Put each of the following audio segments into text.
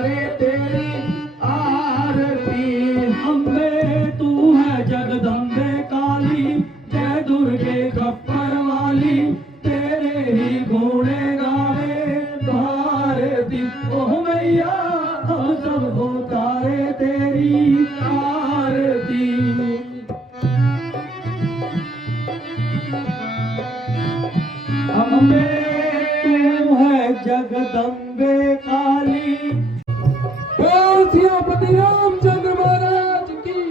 उतारे तेरी आरती। अम्बे तू है जगदम्बे काली, जय दुर्गे खप्पर वाली, तेरे ही घोड़े गावे भारती। ओह मैया हम सब उतारे तेरी आरती। अम्बे तू है जगदम्बे काली। बोल सियापति रामचंद्र महाराज की।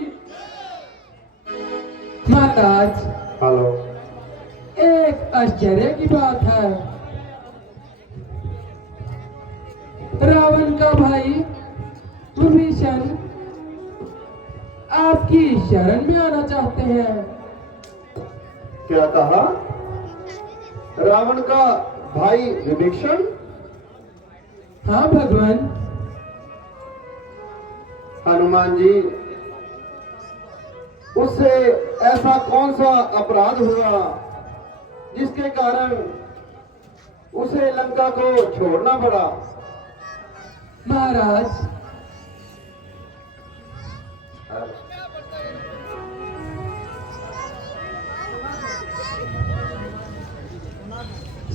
महाराज हेलो। एक आश्चर्य की बात है, रावण का भाई विभीषण आपकी शरण में आना चाहते हैं। क्या कहा? रावण का भाई विभीषण? हाँ भगवान। हनुमान जी, उससे ऐसा कौन सा अपराध हुआ जिसके कारण उसे लंका को छोड़ना पड़ा? महाराज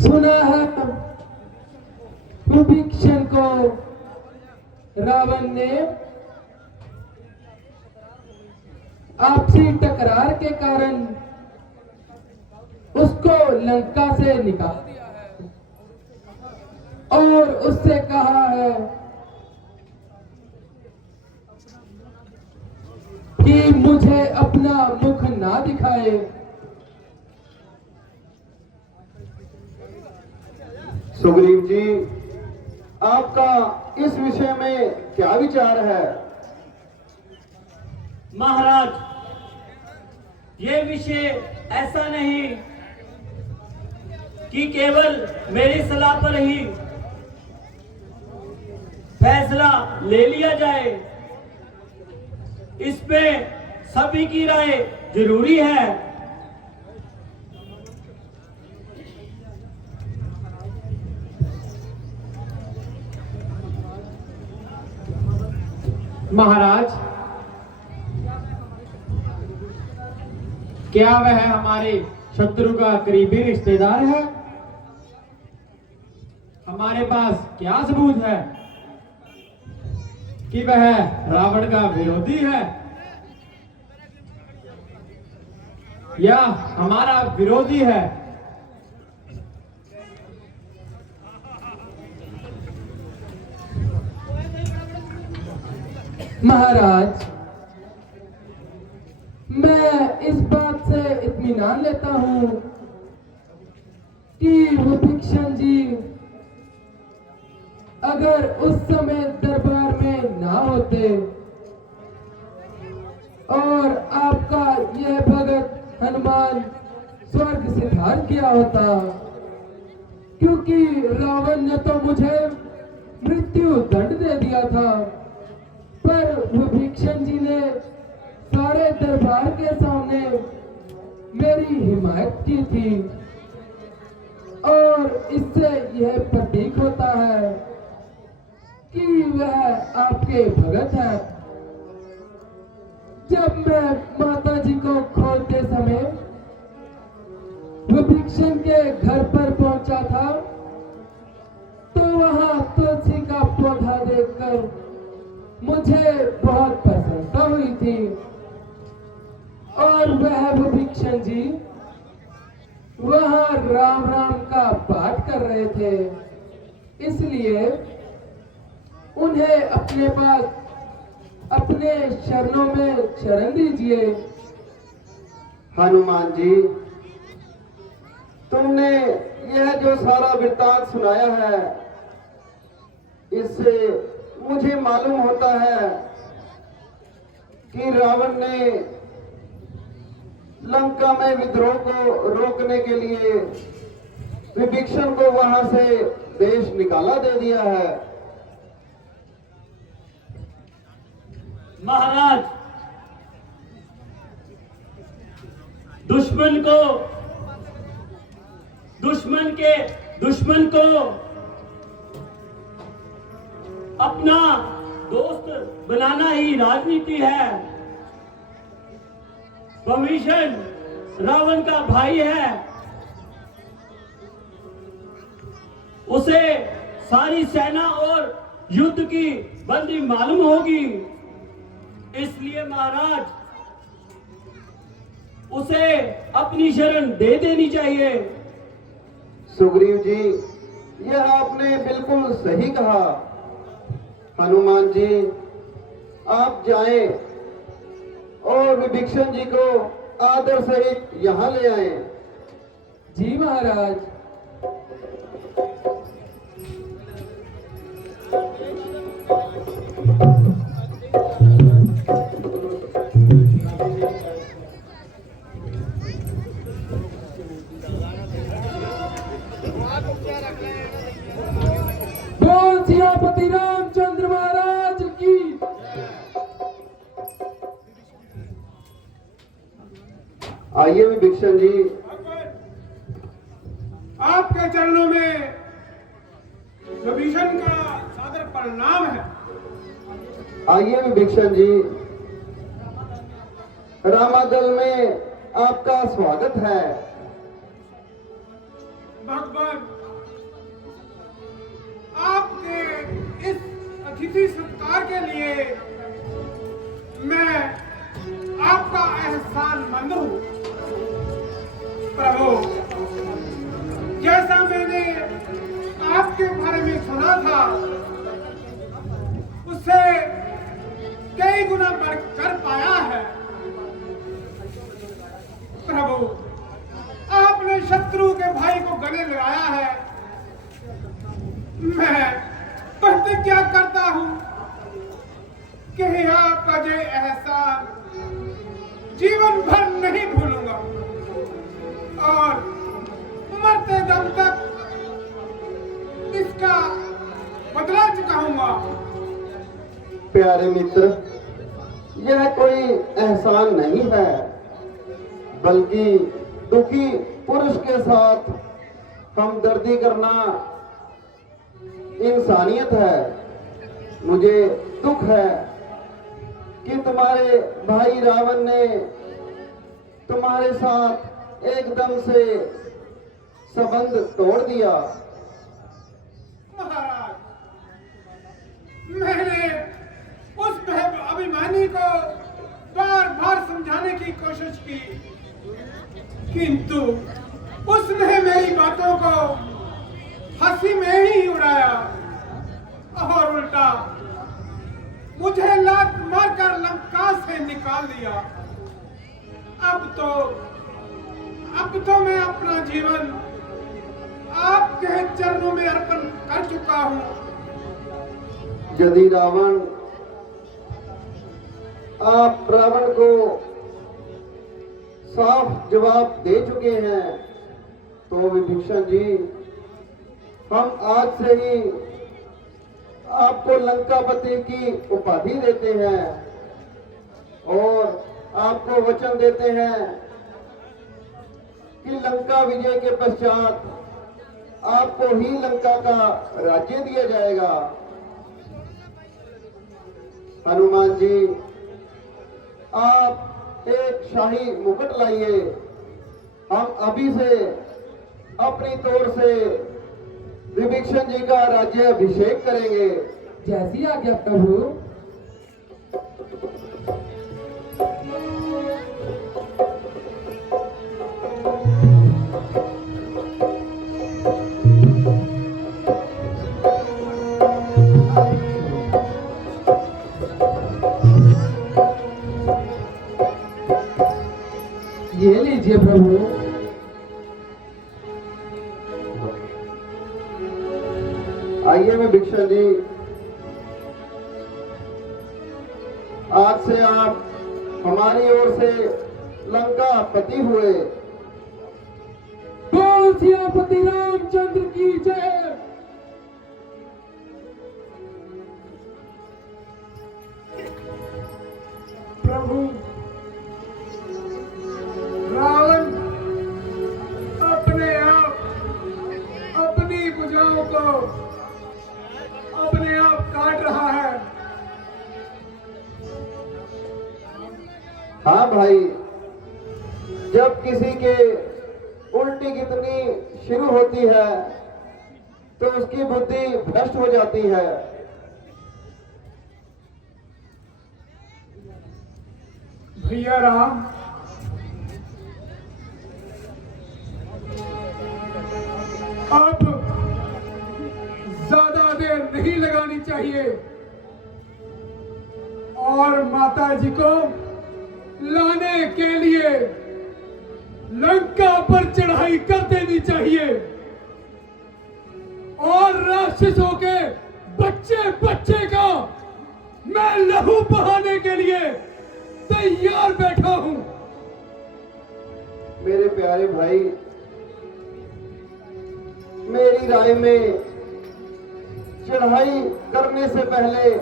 सुना है विभीषण को रावण ने आपसी टकरार के कारण उसको लंका से निकाल दिया है और उससे कहा है कि मुझे अपना मुख ना दिखाए। सुग्रीव जी, आपका इस विषय में क्या विचार है? महाराज, ये विषय ऐसा नहीं कि केवल मेरी सलाह पर ही फैसला ले लिया जाए। इसमें सभी की राय जरूरी है। महाराज, क्या वह हमारे शत्रु का करीबी रिश्तेदार है? हमारे पास क्या सबूत है कि वह रावण का विरोधी है या हमारा विरोधी है? महाराज, मैं इस बात से इत्मीनान लेता हूं कि विभीषण जी अगर उस समय दरबार में ना होते और आपका यह भगत हनुमान स्वर्ग सिधार किया होता, क्योंकि रावण ने तो मुझे मृत्यु दंड दे दिया था, पर विभीषण जी ने सारे दरबार के सामने मेरी हिमायत की थी और इससे यह प्रतीक होता है कि वह आपके भगत है। जब मैं माता जी को खोजते समय विभीषण के घर पर पहुंचा था तो वहां तुलसी का पौधा देखकर मुझे बहुत प्रसन्नता हुई थी और वह विभीषण जी वहां राम राम का पाठ कर रहे थे, इसलिए उन्हें अपने पास अपने शरणों में शरण दीजिए। हनुमान जी, तुमने यह जो सारा वृत्तांत सुनाया है, इससे मुझे मालूम होता है कि रावण ने लंका में विद्रोह को रोकने के लिए विभीषण को वहां से देश निकाला दे दिया है। महाराज, दुश्मन को अपना दोस्त बनाना ही राजनीति है। विभीषण रावण का भाई है, उसे सारी सेना और युद्ध की बंदी मालूम होगी, इसलिए महाराज उसे अपनी शरण दे देनी चाहिए। सुग्रीव जी, यह आपने बिल्कुल सही कहा। हनुमान जी, आप जाएं और विभीषण जी को आदर सहित यहाँ ले आएं। जी महाराज। बोल सियापति रामचंद्र महाराज की। आइए विभीषण जी। आपके चरणों में विभीषण का सादर प्रणाम है। आइए विभीषण जी, रामादल में आपका स्वागत है। भगवान, आपके इस अतिथि सत्कार के लिए मैं आपका एहसानमंद हूँ। प्रभु, जैसा मैंने आपके बारे में सुना था, उससे कई गुना बढ़कर पाया है। प्रभु, आपने शत्रु के भाई को गले लगाया है। मैं प्रतिज्ञा करता हूं कि आपका ये एहसान जीवन भर नहीं भूलूंगा और मरते दम तक इसका बदला चुकाऊंगा। प्यारे मित्र, यह कोई एहसान नहीं है, बल्कि दुखी पुरुष के साथ हमदर्दी करना इंसानियत है। मुझे दुख है कि तुम्हारे भाई रावण ने तुम्हारे साथ एकदम से संबंध तोड़ दिया। महाराज, मैंने उस अभिमानी को बार बार समझाने की कोशिश की, किंतु उसने मेरी बातों को हंसी में ही उड़ाया और उल्टा मुझे लात मारकर लंका से निकाल दिया। अब तो मैं अपना जीवन आपके चरणों में अर्पण कर चुका हूं। यदि आप रावण को साफ जवाब दे चुके हैं, तो विभीषण जी, हम आज से ही आपको लंकापति की उपाधि देते हैं और आपको वचन देते हैं कि लंका विजय के पश्चात आपको ही लंका का राज्य दिया जाएगा। हनुमान जी, आप एक शाही मुकुट लाइए। हम अभी से अपनी तौर से विभीषण जी का राज्य अभिषेक करेंगे। जैसी आज्ञा प्रभु। ये लीजिए प्रभु। आइए विभीषण जी, आज से आप हमारी ओर से लंका पति हुए। बोल सियापति रामचंद्र की जय। प्रभु, रावण अपने आप अपनी भुजाओं को अपने आप काट रहा हाँ भाई, जब किसी के उल्टी गिनती शुरू होती है तो उसकी बुद्धि भ्रष्ट हो जाती है। भैया राम, अब ज्यादा देर नहीं लगानी चाहिए और माता जी को लाने के लिए लंका पर चढ़ाई कर देनी चाहिए और राक्षसों के बच्चे बच्चे का मैं लहू बहाने के लिए तैयार बैठा हूं। मेरे प्यारे भाई, मेरी राय में चढ़ाई करने से पहले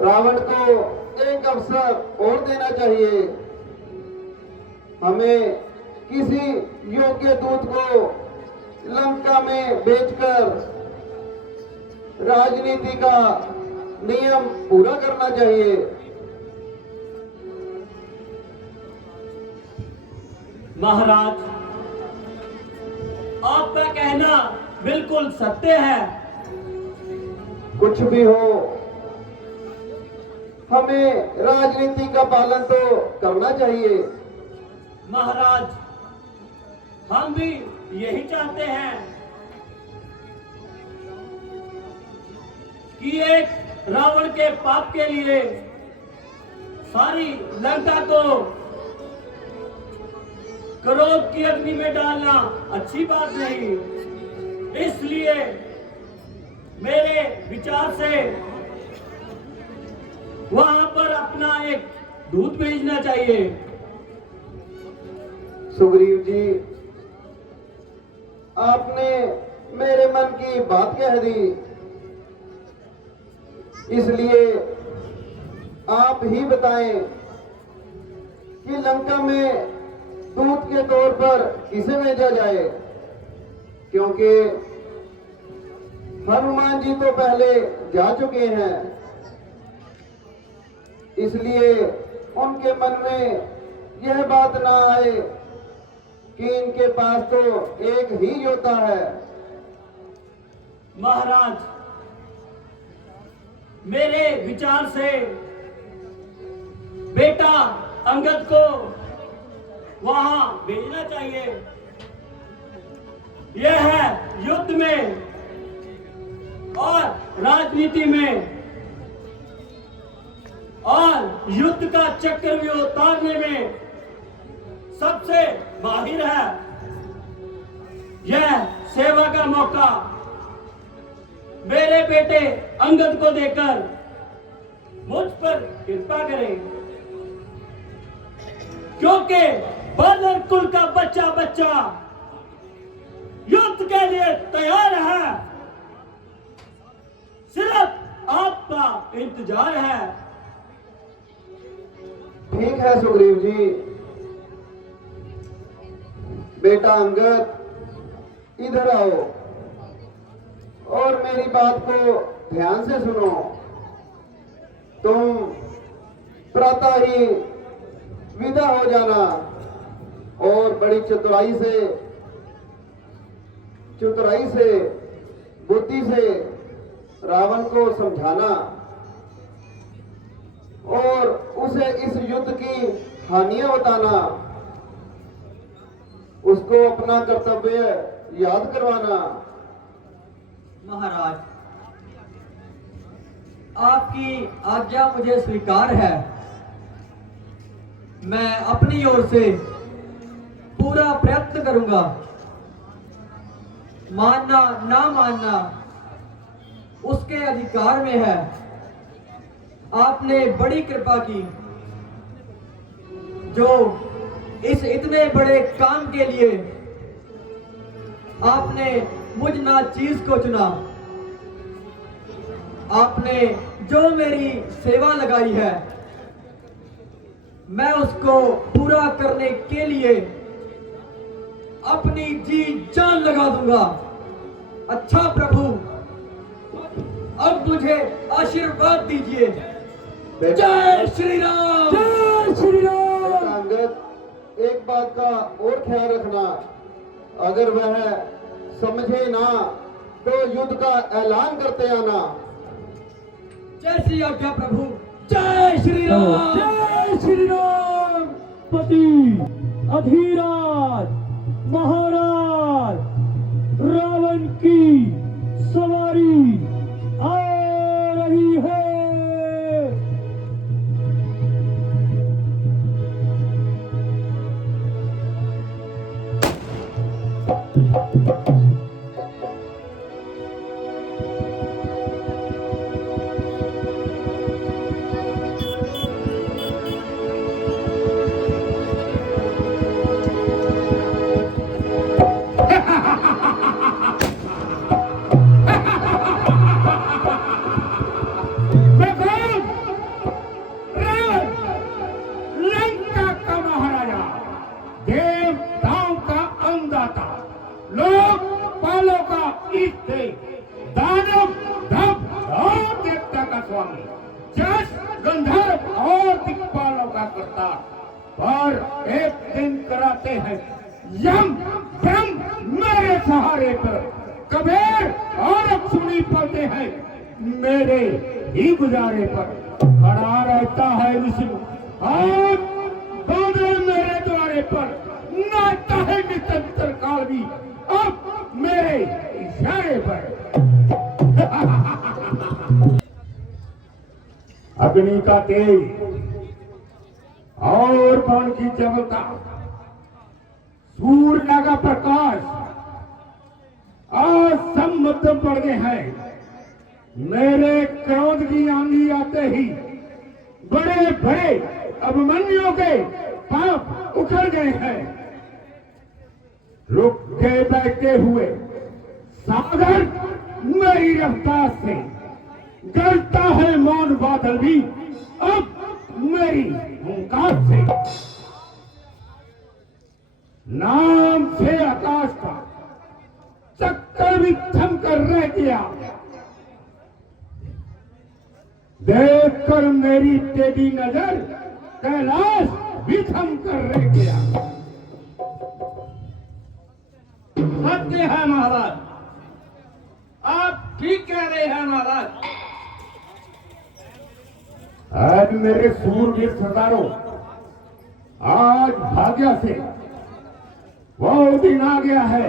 रावण को एक अवसर और देना चाहिए। हमें किसी योग्य दूत को लंका में भेजकर राजनीति का नियम पूरा करना चाहिए। महाराज, आपका कहना बिल्कुल सत्य है। कुछ भी हो, हमें राजनीति का पालन तो करना चाहिए। महाराज, हम भी यही चाहते हैं कि एक रावण के पाप के लिए सारी लंका को क्रोध की अग्नि में डालना अच्छी बात नहीं। इसलिए मेरे विचार से वहां पर अपना एक दूत भेजना चाहिए। सुग्रीव जी, आपने मेरे मन की बात कह दी, इसलिए आप ही बताएं कि लंका में दूत के तौर पर किसे भेजा जाए, क्योंकि हनुमान जी तो पहले जा चुके हैं। इसलिए उनके मन में यह बात ना आए कि इनके पास तो एक ही योद्धा है। महाराज, मेरे विचार से बेटा अंगद को वहां भेजना चाहिए। यह है युद्ध में और राजनीति में और युद्ध का चक्रव्यूह उतारने में सबसे माहिर है। यह सेवा का मौका मेरे बेटे अंगद को देकर मुझ पर कृपा करें, क्योंकि बानर कुल का बच्चा बच्चा युद्ध के लिए तैयार है। सिर्फ आपका इंतजार है। ठीक है सुग्रीव जी, बेटा अंगद इधर आओ और मेरी बात को ध्यान से सुनो। तुम प्रातः ही विदा हो जाना और बड़ी चतुराई से बुद्धि से रावण को समझाना और उसे इस युद्ध की हानियां बताना, उसको अपना कर्तव्य याद करवाना। महाराज, आपकी आज्ञा मुझे स्वीकार है। मैं अपनी ओर से पूरा प्रयत्न करूंगा। मानना ना मानना उसके अधिकार में है। आपने बड़ी कृपा की जो इस इतने बड़े काम के लिए आपने मुझ नाचीज को चुना। आपने जो मेरी सेवा लगाई है मैं उसको पूरा करने के लिए अपनी जी जान लगा दूंगा। अच्छा प्रभु, अब मुझे आशीर्वाद दीजिए। जय श्री राम। जय श्री राम। बेटा अंगद, एक बात का और ख्याल रखना, अगर वह समझे ना तो युद्ध का ऐलान करते आना। जैसी आज्ञा प्रभु। जय श्री राम। जय श्री राम। पति अधिराज महाराज रावण की सवारी आ रही है। लंका का महाराजा, देवताओं का अन्नदाता, लोक पालों का इष्ट, दानव धप और देवता का स्वामी, जस गंधर्व और दिक्पालों का कर्ता, पर एक दिन कराते हैं यम ब्रह्म मेरे सहारे पर, कबीर और अक्षुणी पलते हैं मेरे ही गुजारे पर। खड़ा रहता है विष्णु और बादल मेरे द्वारे पर, नाचता है निरंतर काल भी अब मेरे इशारे पर। अग्नि का तेज और पवन की चमकता, सूर्य का प्रकाश और समुद्र पड़ गए हैं। मेरे क्रोध की आंधी आते ही बड़े बड़े अभिमन्युओं के पाप उखड़ गए हैं। रुक के बैठे हुए सागर मेरी रफ्तार से, गरजता है मौन बादल भी अब मेरी हुंकार से। नाम से आकाश का चक्कर भी थम कर रह गया, देखकर मेरी टेढ़ी नजर कैलाश भी थम कर रह गया। सत्य है महाराज, आप ठीक कह रहे हैं महाराज। आज मेरे सूरवीर सरदारों, आज भाग्य से वो दिन आ गया है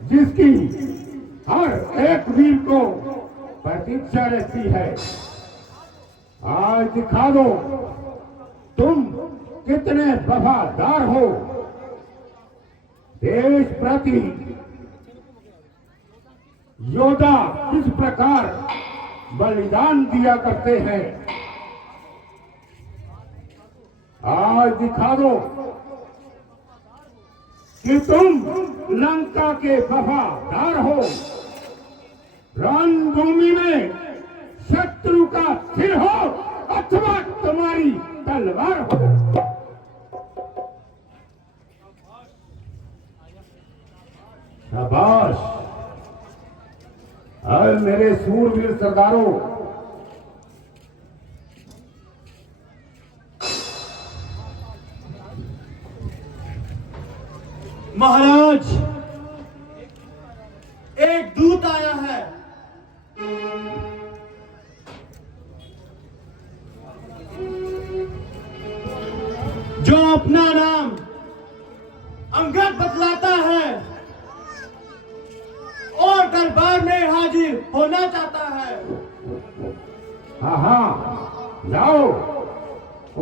जिसकी हर एक वीर को प्रतीक्षा रहती है। आज दिखा दो तुम कितने वफादार हो, देश प्रति योद्धा किस प्रकार बलिदान दिया करते हैं। आज दिखा दो कि तुम लंका के वफादार हो, रणभूमि में शत्रु का सिर हो अथवा तुम्हारी तलवार हो। शाबाश। और मेरे सूरवीर सरदारों, महाराज, एक दूत आया है। जो अपना नाम अंगद बतलाता है और दरबार में हाजिर होना चाहता है। हाँ हाँ, जाओ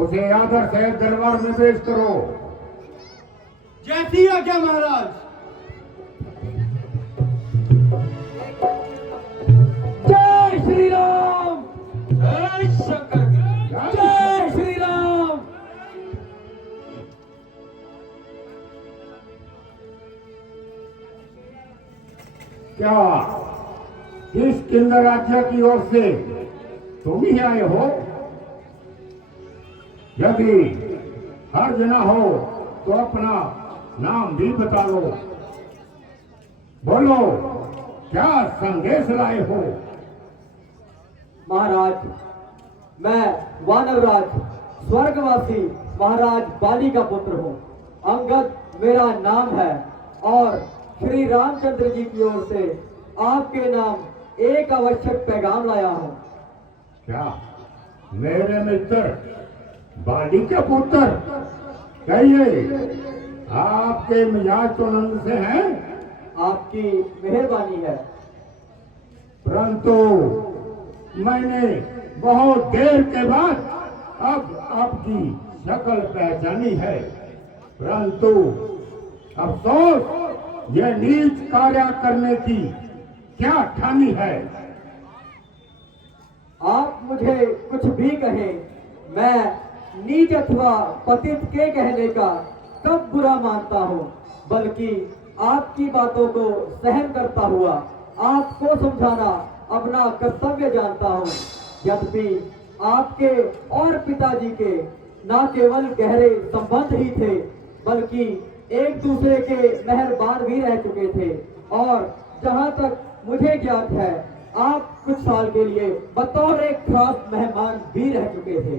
उसे आदर से दरबार में पेश करो। जैसी आज्ञा महाराज। जय श्री राम। जय शंकर। जय श्री राम। क्या इस किन्नर राज्य की ओर से तुम ही आए हो? यदि हर्ज न हो तो अपना नाम भी बता लो। बोलो, क्या संदेश लाए हो? महाराज, मैं वानरराज स्वर्गवासी महाराज बाली का पुत्र हूँ। अंगद मेरा नाम है और श्री रामचंद्र जी की ओर से आपके नाम एक आवश्यक पैगाम लाया हूँ। क्या मेरे मित्र बाली के पुत्र? कहिए, आपके मिजाज तो नंद से हैं, आपकी मेहरबानी है। परंतु मैंने बहुत देर के बाद अब आपकी शक्ल पहचानी है। परंतु अफसोस, यह नीच कार्य करने की क्या ठानी है? आप मुझे कुछ भी कहें, मैं नीच अथवा पतित के कहने का कब बुरा मानता हूँ, बल्कि आपकी बातों को सहन करता हुआ आपको समझाना अपना कर्तव्य जानता हूँ। यद्यपि आपके और पिताजी के न केवल गहरे संबंध ही थे, बल्कि एक दूसरे के मेहरबान भी रह चुके थे और जहाँ तक मुझे ज्ञात है, आप कुछ साल के लिए बतौर एक खास मेहमान भी रह चुके थे।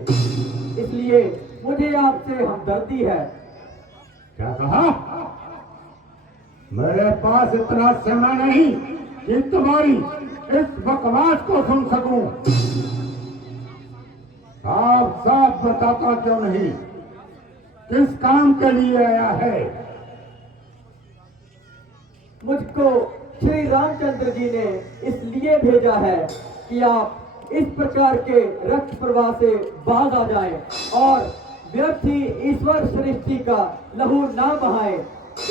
इसलिए मुझे आपसे हमदर्दी है। क्या कहा? मेरे पास इतना समय नहीं कि तुम्हारी इस बकवास को सुन सकूं। आप साफ बताता क्यों नहीं, किस काम के लिए आया है? मुझको श्री रामचंद्र जी ने इसलिए भेजा है कि आप इस प्रकार के रक्त प्रवाह से बाज आ जाएं और व्यर्थ ही ईश्वर सृष्टि का लहू ना बहाएं।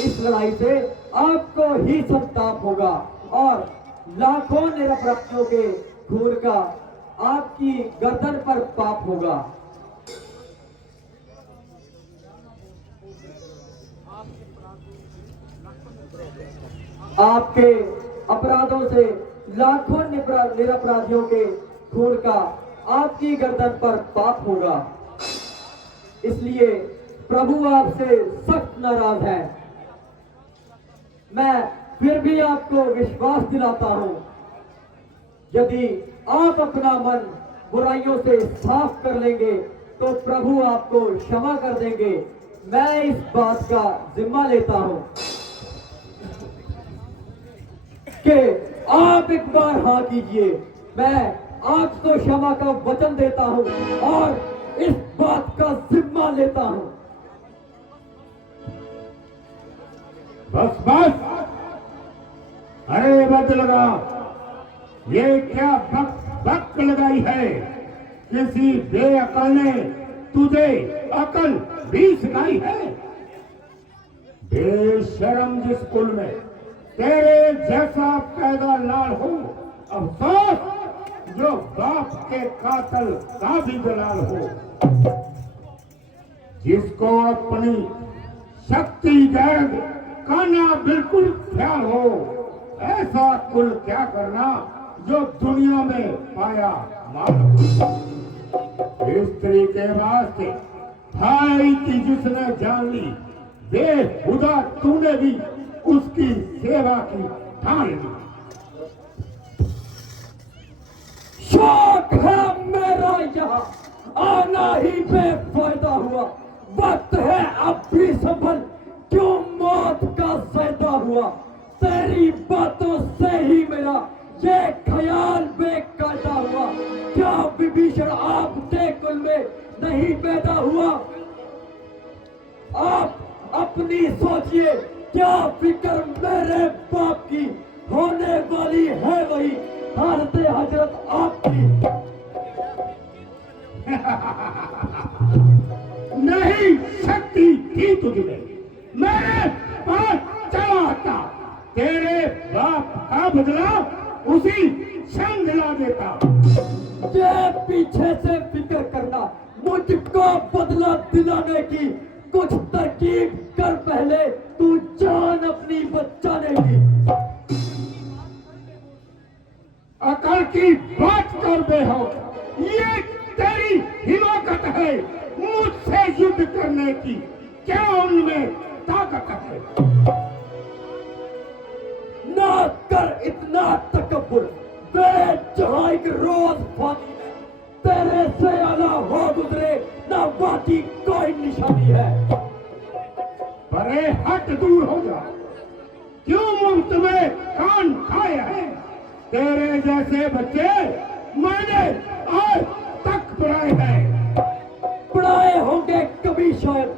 इस लड़ाई से आपको ही संताप होगा और लाखों निरपराधियों के खून का आपकी गर्दन पर पाप होगा। आपके अपराधों से लाखों निरपराधियों के खून का आपकी गर्दन पर पाप होगा। इसलिए प्रभु आपसे सख्त नाराज है। मैं फिर भी आपको विश्वास दिलाता हूं, यदि आप अपना मन बुराइयों से साफ कर लेंगे तो प्रभु आपको क्षमा कर देंगे। मैं इस बात का जिम्मा लेता हूं कि आप एक बार हाँ कीजिए। मैं आपको क्षमा का वचन देता हूं और इस बात का जिम्मा लेता हूं। बस बस, अरे बद लगा, ये क्या बक लगाई है? किसी बेअकल ने तुझे अकल भी सिखाई है? बेशरम, जिस कुल में तेरे जैसा पैदा लाल हो, अफसोस जो बाप के कातल का भी दलाल हो। जिसको अपनी शक्ति गैर काना बिल्कुल ख्याल हो, ऐसा कुल क्या करना जो दुनिया में पाया मालूम। स्त्री के वास्ते भाई की जिसने जान ली, बेहुदा तूने भी उसकी सेवा की ठान ली। शौक है मेरा यहाँ आना ही बेफायदा हुआ। वक्त है अब भी संभल, क्यों मौत का सैदा हुआ। तेरी बातों से ही मेरा ये ख्याल बेकायदा हुआ। क्या विभीषण आपके कुल में नहीं पैदा हुआ? आप अपनी सोचिए, क्या फिक्र मेरे बाप की होने वाली है वही हालत हजरत आपकी। नहीं शक्ति थी तुझे, मेरे पास चला आता, तेरे बाप का बदला उसी क्षण दिला देता। ये पीछे से फिक्र करना, मुझको बदला दिलाने की कुछ तरकीब कर, पहले तू जान अपनी बचाने की। अकल की बात कर दे हो, ये तेरी हिमाकत है मुझसे युद्ध करने की, क्या उनमें ताकत है? ना कर इतना तकब्बुर, बेजहां एक रोज फानी में तेरे से आला हो गुजरे, ना बाकी कोई निशानी है। परे हट, दूर हो जा। क्यों मुफ्त में कान खाए हैं? तेरे जैसे बच्चे मैंने आज तक पढ़ाए हैं। पढ़ाए होंगे कभी शायद,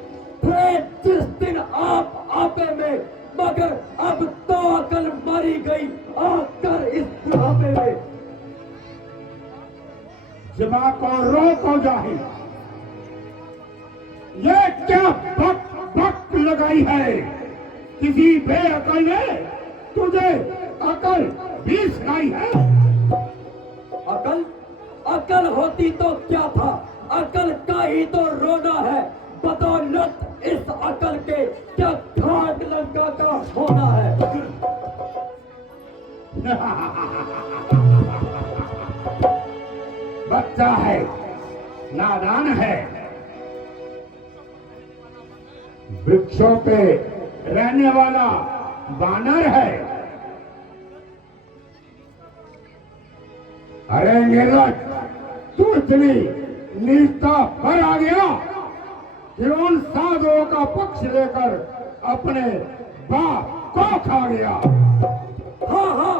थे जिस दिन आप आपे में, मगर अब तो अकल मारी गई आकर इस बुढ़ापे में। जबा को रोको जाहिल, ये क्या बक बक लगाई है? किसी बेअकल ने तुझे अकल भी सिखाई है? अकल अकल होती तो क्या था, अकल का ही तो रोना है। बदौलत इस अकल के क्या घाट लंका का होना है। बच्चा है, नादान है, वृक्षों पे रहने वाला बानर है। अरे नीरज, तू इतनी नीचता पर आ गया कि उन साधुओं का पक्ष लेकर अपने बाप को खा गया। हाँ हाँ,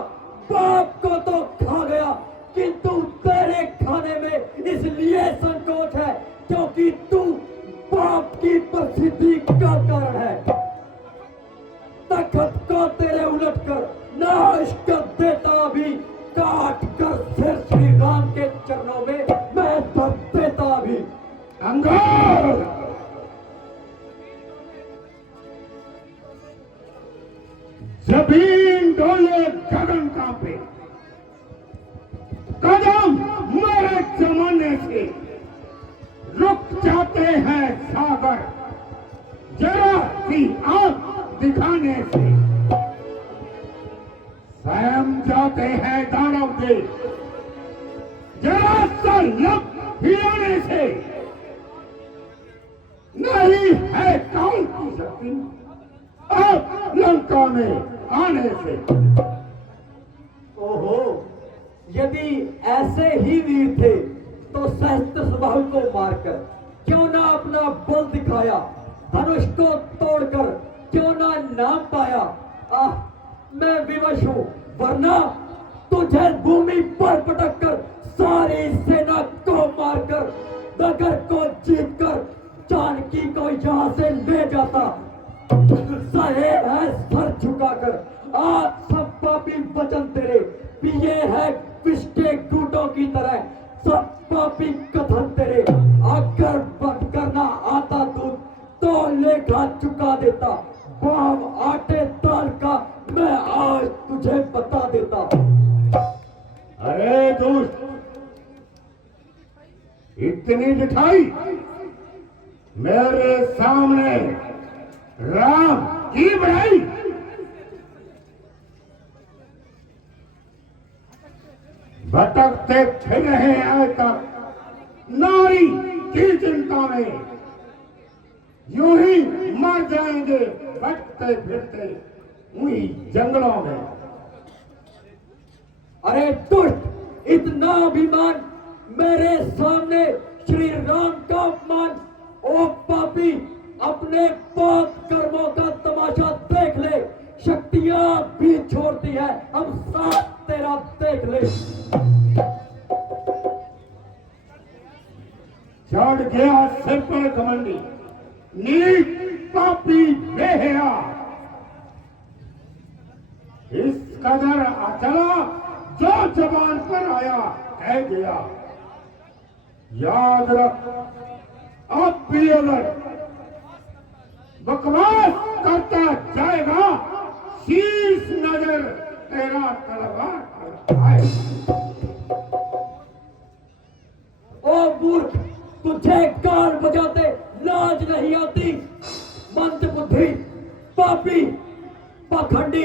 बाप को तो खा गया, किंतु तेरे खाने में इसलिए संकोच है क्योंकि तू बाप की प्रसिद्धि का कारण है। तखत को तेरे उलट कर नाश कर देता भी, काट कर सिर श्री राम के चरणों में मैं धर देता भी। अंगार, जमीन डोले, गगन कांपे, कदम मेरे जमाने से रुक जाते हैं सागर, जरा सी आंख दिखाने से स्वयं जाते हैं दानव देश, जरा सा लब हिलाने से नहीं है कौन की शक्ति अब लंका में आने से। ओहो, यदि ऐसे ही वीर थे तो सहस्त्र स्वभाव को मारकर क्यों ना अपना बल दिखाया, धनुष को तोड़कर क्यों ना नाम पाया। आह, मैं विवश हूँ, वरना तुझे भूमि पर पटक कर सारी सेना को मारकर नगर को जीतकर जानकी को यहाँ से ले जाता। सहे है सर झुकाकर आज सब पापी वचन तेरे पिए है विष के घूंटों की तरह, सब पापी कथन तेरे। अगर बंद करना आता दूध तो लेखा चुका देता, भाव आटे दाल का मैं आज तुझे बता देता। अरे दुष्ट, इतनी जिठाई मेरे सामने राम की बढ़ाई। भटकते फिर रहे आए तक नारी की चिंता में, यूं ही मर जाएंगे भटकते फिरते उन्हीं जंगलों में। अरे दुष्ट, इतना अभिमान, मेरे सामने श्री राम का अपमान। ओ पापी, अपने पाप कर्मों का तमाशा देख ले, शक्तियां भी छोड़ती है, हम साथ तेरा देख ले। चढ़ गया सिर पर घमंडी, नीच पापी बेहया, इस कदर चला जो जबान पर आया कह गया। याद रख, अब भी अगर बकवास करता जाएगा, शीश नजर तेरा तलवार पर आए। ओ मूर्ख, तुझे गाल बजाते लाज नहीं आती, मंद बुद्धि, पापी, पाखंडी।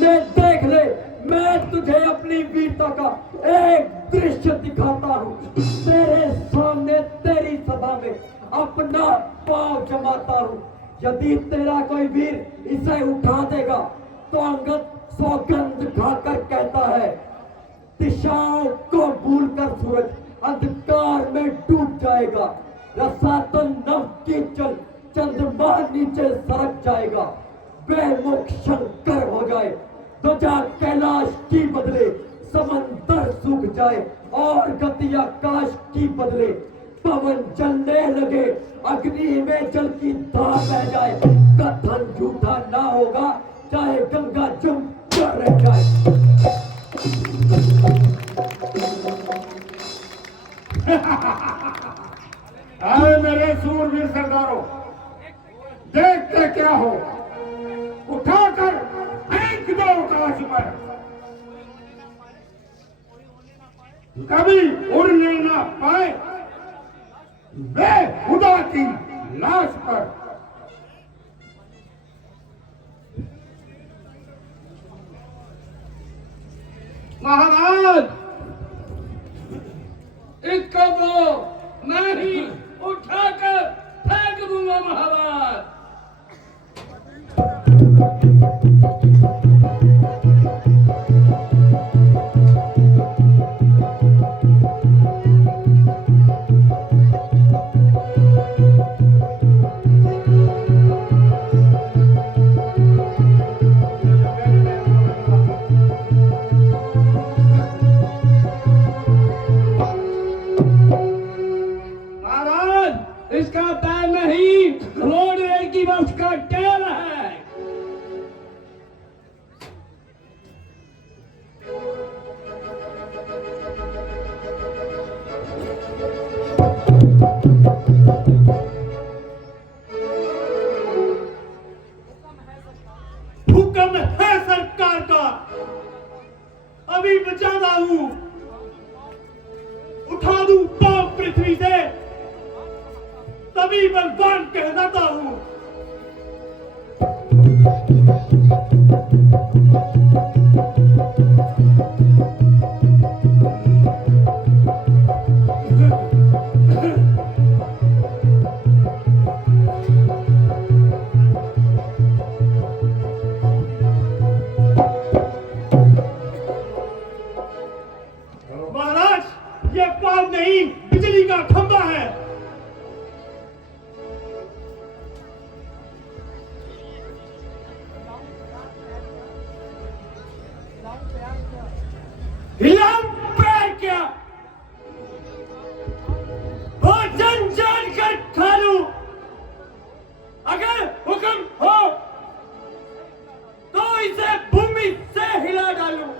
ले देख ले, मैं तुझे अपनी वीरता का एक दृश्य दिखाता हूँ। तेरे सामने तेरी सभा में अपना पांव जमाता हूँ। यदि तेरा कोई वीर इसे उठा देगा तो अंगद सौगंध खाकर कहता है, दिशाओं को भूलकर सूरज अंधकार में डूब जाएगा। रसातल नव कीचल चंद्रमा नीचे सरक जाएगा। बेमुख शंकर हो जाए, ध्वजा कैलाश की बदले समंदर सूख जाए और गति आकाश की बदले पवन जलने लगे, अग्नि में जल की धार बह जाए। कथन झूठा ना होगा, चाहे गंगा जम कर रह जाए। अरे मेरे सूरवीर सरदारों, देखते क्या हो, उठाकर फेंक दो आकाश पर, कभी उड़ने ना पाए वे खुदा की लाश पर। महाराज, इसको तो मैं ही उठाकर फेंक दूंगा महाराज। इसका पैर नहीं, रोडवे की बस का टेल है। हुक्म है सरकार का, अभी बचाता हूं, उठा दूं पाप पृथ्वी से, तभी बलवान कहलाता हूं। महाराज, ये पाप नहीं, बिजली का खंभा है। हिलाऊं पैर क्या, भोजन जानकर खा लूं, अगर हुक्म हो तो इसे भूमि से हिला डालूं।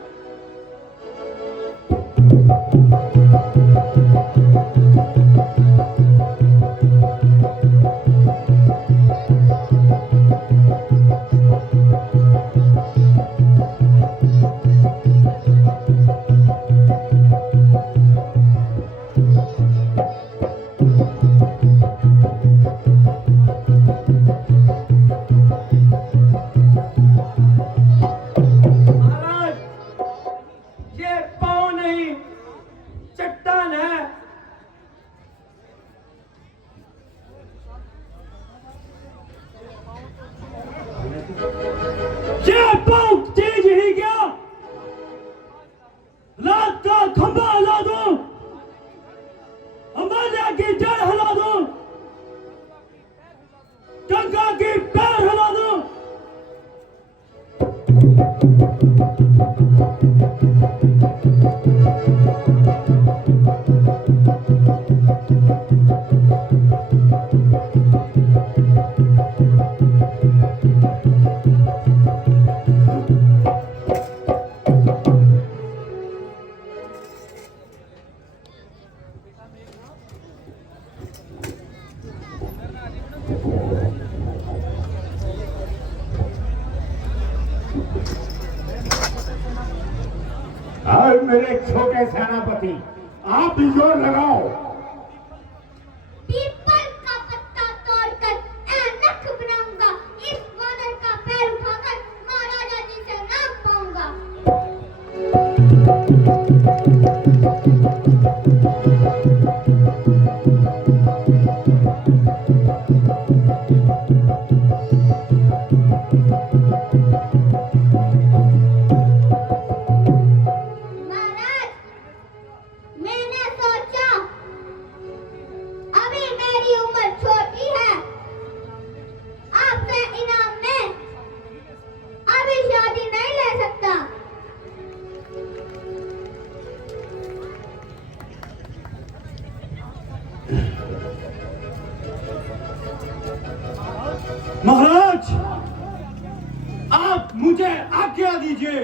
ये बहुत तेज ही क्या, रात का खंभा हिला दो, हिमालय की जड़ हिला दो, गंगा की पैर हिला दो। और मेरे छोटे सेनापति, आप भी जोर लगाओ। पीपल का पत्ता तोड़कर ऐनक बनाऊंगा, इस वानर का पैर उठाकर महाराजा जी से नाम पाऊंगा। महाराज, मैंने सोचा महाराज, आप मुझे आज्ञा दीजिए,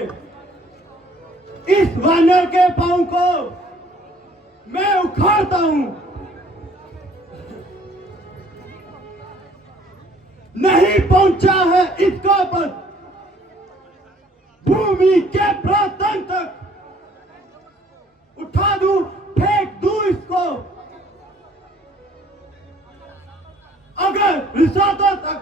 इस वानर के पांव को मैं उखाड़ता हूं। नहीं पहुंचा है इसका पद भूमि के प्रांतन तक, उठा दूं, फेंक दूं इसको अगर रिसाता तक।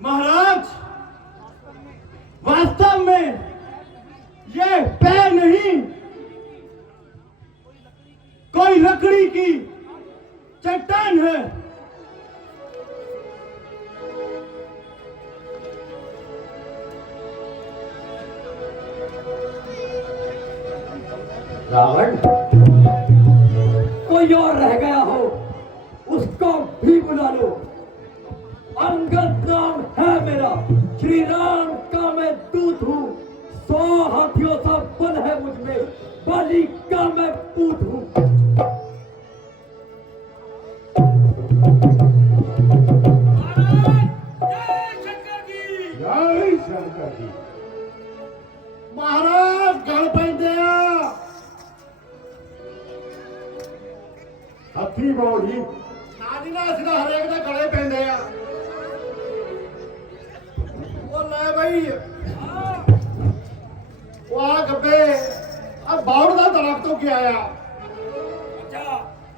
महाराज, वास्तव में ये पैर नहीं, कोई लकड़ी की चट्टान है। रावण, कोई और रह गया हो उसको भी बुला लो। अंगद नाम है मेरा, श्री राम का मैं दूत हूँ। 100 हाथियों सा बल है मुझ में, बलि का मैं पूत हूँ। जय शंकर जी। महाराज गल पैंदे आ, हथी बौड़ी ਨਾ ਜੀ ਨਾ ਅਸੀਂ ਤਾਂ ਹਰੇਕ ਦੇ ਗਲੇ ਪੈਂਦੇ ਆ। ਉਹ ਲੈ ਬਈ, ਉਹ ਆ ਗੱਬੇ ਆ ਬਾਉੜ ਦਾ ਦਰਖਤ ਤੋਂ ਗਿਆ ਆ। ਅੱਛਾ,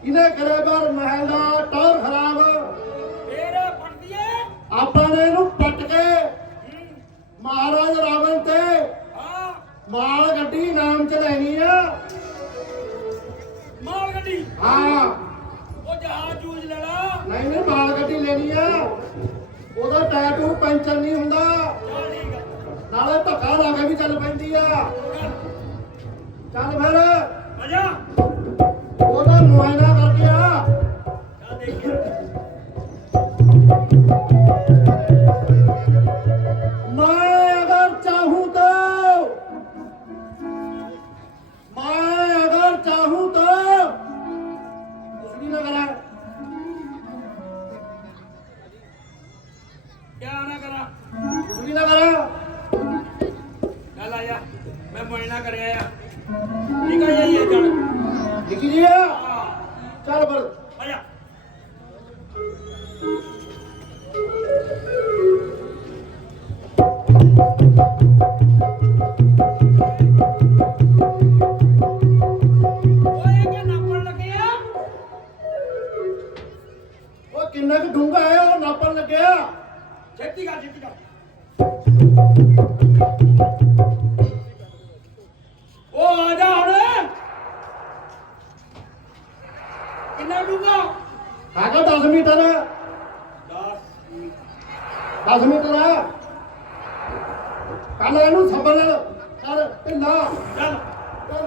ਇਹਨੇ ਕਰੇ ਬਾਰ ਮਹਿਲ ਦਾ ਟੌਰ ਖਰਾਬ। ਫੇਰ ਪੜਦੀਏ ਆਪਾਂ ਨੇ ਇਹਨੂੰ ਪੱਟ ਕੇ ਮਹਾਰਾਜ ਰਾਵਣ ਤੇ ਮਾਲ ਗੱਡੀ ਨਾਮ ਚ ਲੈਣੀ ਆ। ਮਾਲ ਗੱਡੀ? ਹਾਂ, ਉਹ ਜਹਾਜ਼ ਜੂਝ ਲੈਣਾ। ਨਹੀਂ ਨਹੀਂ, ਮਾਲ ਗੱਡੀ ਲੈਣੀ ਆ। ਉਹਦਾ ਟੈਟੂ ਪੈਂਚਰ ਨਹੀਂ ਹੁੰਦਾ, ਨਾਲੇ ਧੱਕਾ ਲਾ ਕੇ ਵੀ ਚੱਲ ਪੈਂਦੀ ਆ। ਚੱਲ ਫਿਰ ਆਜਾ, ਉਹਦਾ ਮੁਆਇਨਾ ਕਰਕੇ ਆ। ਚੱਲ ਦੇਖੀਏ। मैं अगर चाहूं तो कुछ भी ना करा। क्या ना करा? कुछ भी ना करा। चल आजा, मैं मुआयना कर आया। ठीक है, ये चल लिख लिया। चल पर आजा। किन्ना क डूंगा है और नापन लग गया। छेती का ओ आजा हुणे। किन्ना डूंगा हैगा? 10 मीटर। 10 मीटर है। कल इनू संभल कर ढिला। चल चल।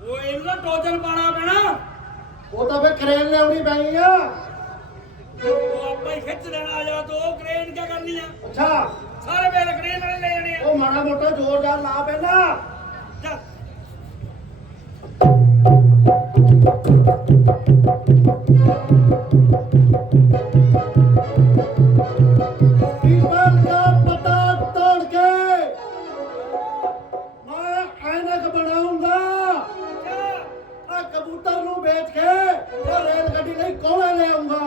वो इतना टोचन पाना पैना ਉਹ ਤਾਂ ਫੇ ਕਰੇਨ ਲਿਆਉਣੀ ਪੈਣੀ ਆ वो आप ही खिंच लेना आ जाओ तो क्रेन क्या करनी है ਅੱਛਾ सारे मेरे क्रेन वाले ले जाने हैं ਉਹ ਮਾੜਾ ਮੋਟਾ ਜ਼ੋਰ ਜਾਰ ਲਾ ਪੈਣਾ चल कीमत का पता तोड़ के मैं ऐनक बनाऊंगा आ कबूतर ਨੂੰ ਵੇਚ ਕੇ ਉਹ ਰੇਲ ਗੱਡੀ ਲਈ ਕੋਲੇ ਲੈ ਆਉਂਗਾ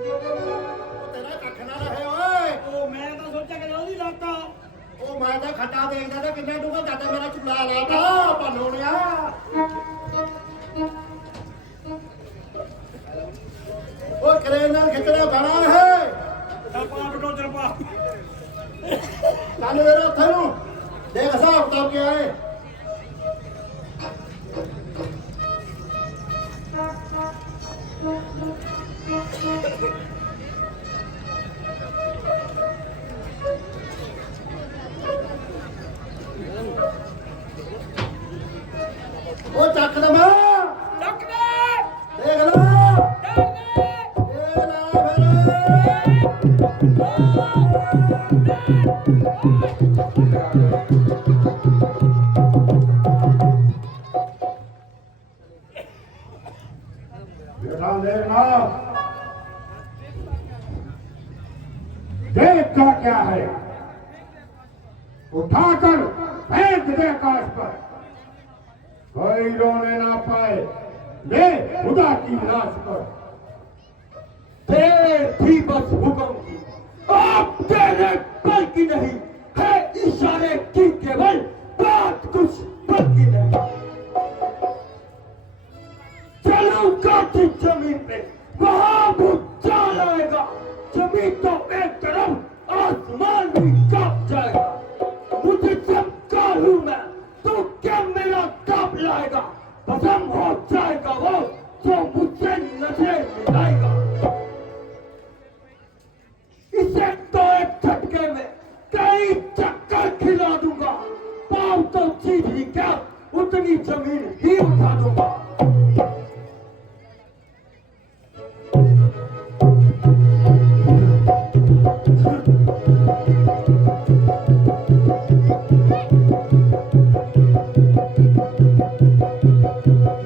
ਤੇਰਾ ਕੱਖ ਨਾ ਰਹੇ ਓਏ ओ मैं तो सोचा कि जल्दी लाता ਉਹ ਮੈਂ ਤਾਂ ਖੱਟਾ ਦੇਖਦਾ ਤਾਂ ਕਿੰਨਾ ਡੂੰਘਾ ਜਾਂਦਾ ਮੇਰਾ ਚੁੱਲਾ ਲਾਤਾ ਭਾਨੋਣਿਆ ਉਹ ਕਰੇਨ ਨਾਲ ਖਿੱਚਣਾ ਪੈਣਾ ਹੈ चल पाँच टोचन पा ਚੱਲ ਮੇਰਾ ਉੱਥੇ ਨੂੰ ਦੇਖ ਹਿਸਾਬ ਕਿਤਾਬ ਕਿਆ ਹੈ ਉਹ ਚੱਕ ਦਮਾ चक दे ਦੇਖ ਲਾ चक दे ਇਹ ਲਾ ਫਿਰ ध्यान देना देखता क्या है उठाकर फेंक दे आकाश पर कोई रोने ना पाए ले खुदा की लाश पर देर थी बस हुक्म की आप तेरे बल की नहीं है इशारे की केवल बात कुछ बल की नहीं चलूंगा की जमीन पे वहां भूचाल आएगा जमीन तो एक तरफ आसमान भी कांप जाएगा मुझे चमका लूं मैं तो क्या मेरा कांप लाएगा भस्म हो जाएगा वो जो मुझसे नजर मिलाएगा इसे तो एक झटके में कई चक्कर खिला दूंगा पाँव तो चीज ही क्या उतनी जमीन ही उठा दूंगा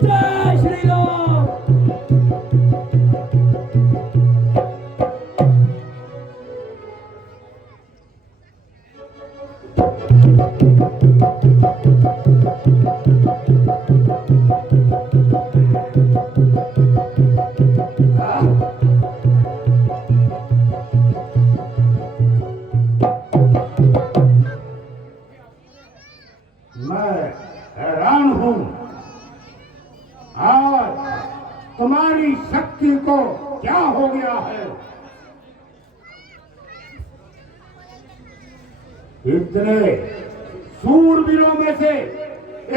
जय श्री राम मैं हैरान हूं आज तुम्हारी शक्ति को क्या हो गया है इतने सूरवीरों में से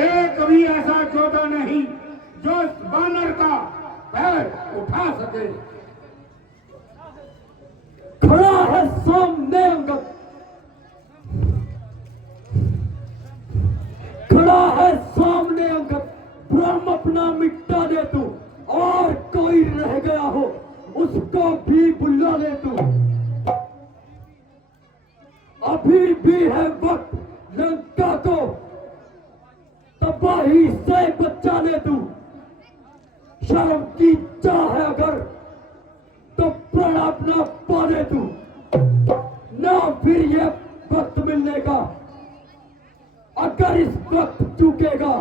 एक भी ऐसा योद्धा नहीं जो इस बानर का पैर उठा सके खड़ा है सामने अंगद खड़ा है सामने अंगद ब्रह्म अपना मिटा दे तू और कोई रह गया हो उसको भी बुला ले तू अभी भी है वक्त लंका को तबाही से बचा ले तू शर्म की चाह है अगर तो प्रण अपना पा दे तू ना फिर ये वक्त मिलने का अगर इस वक्त चूकेगा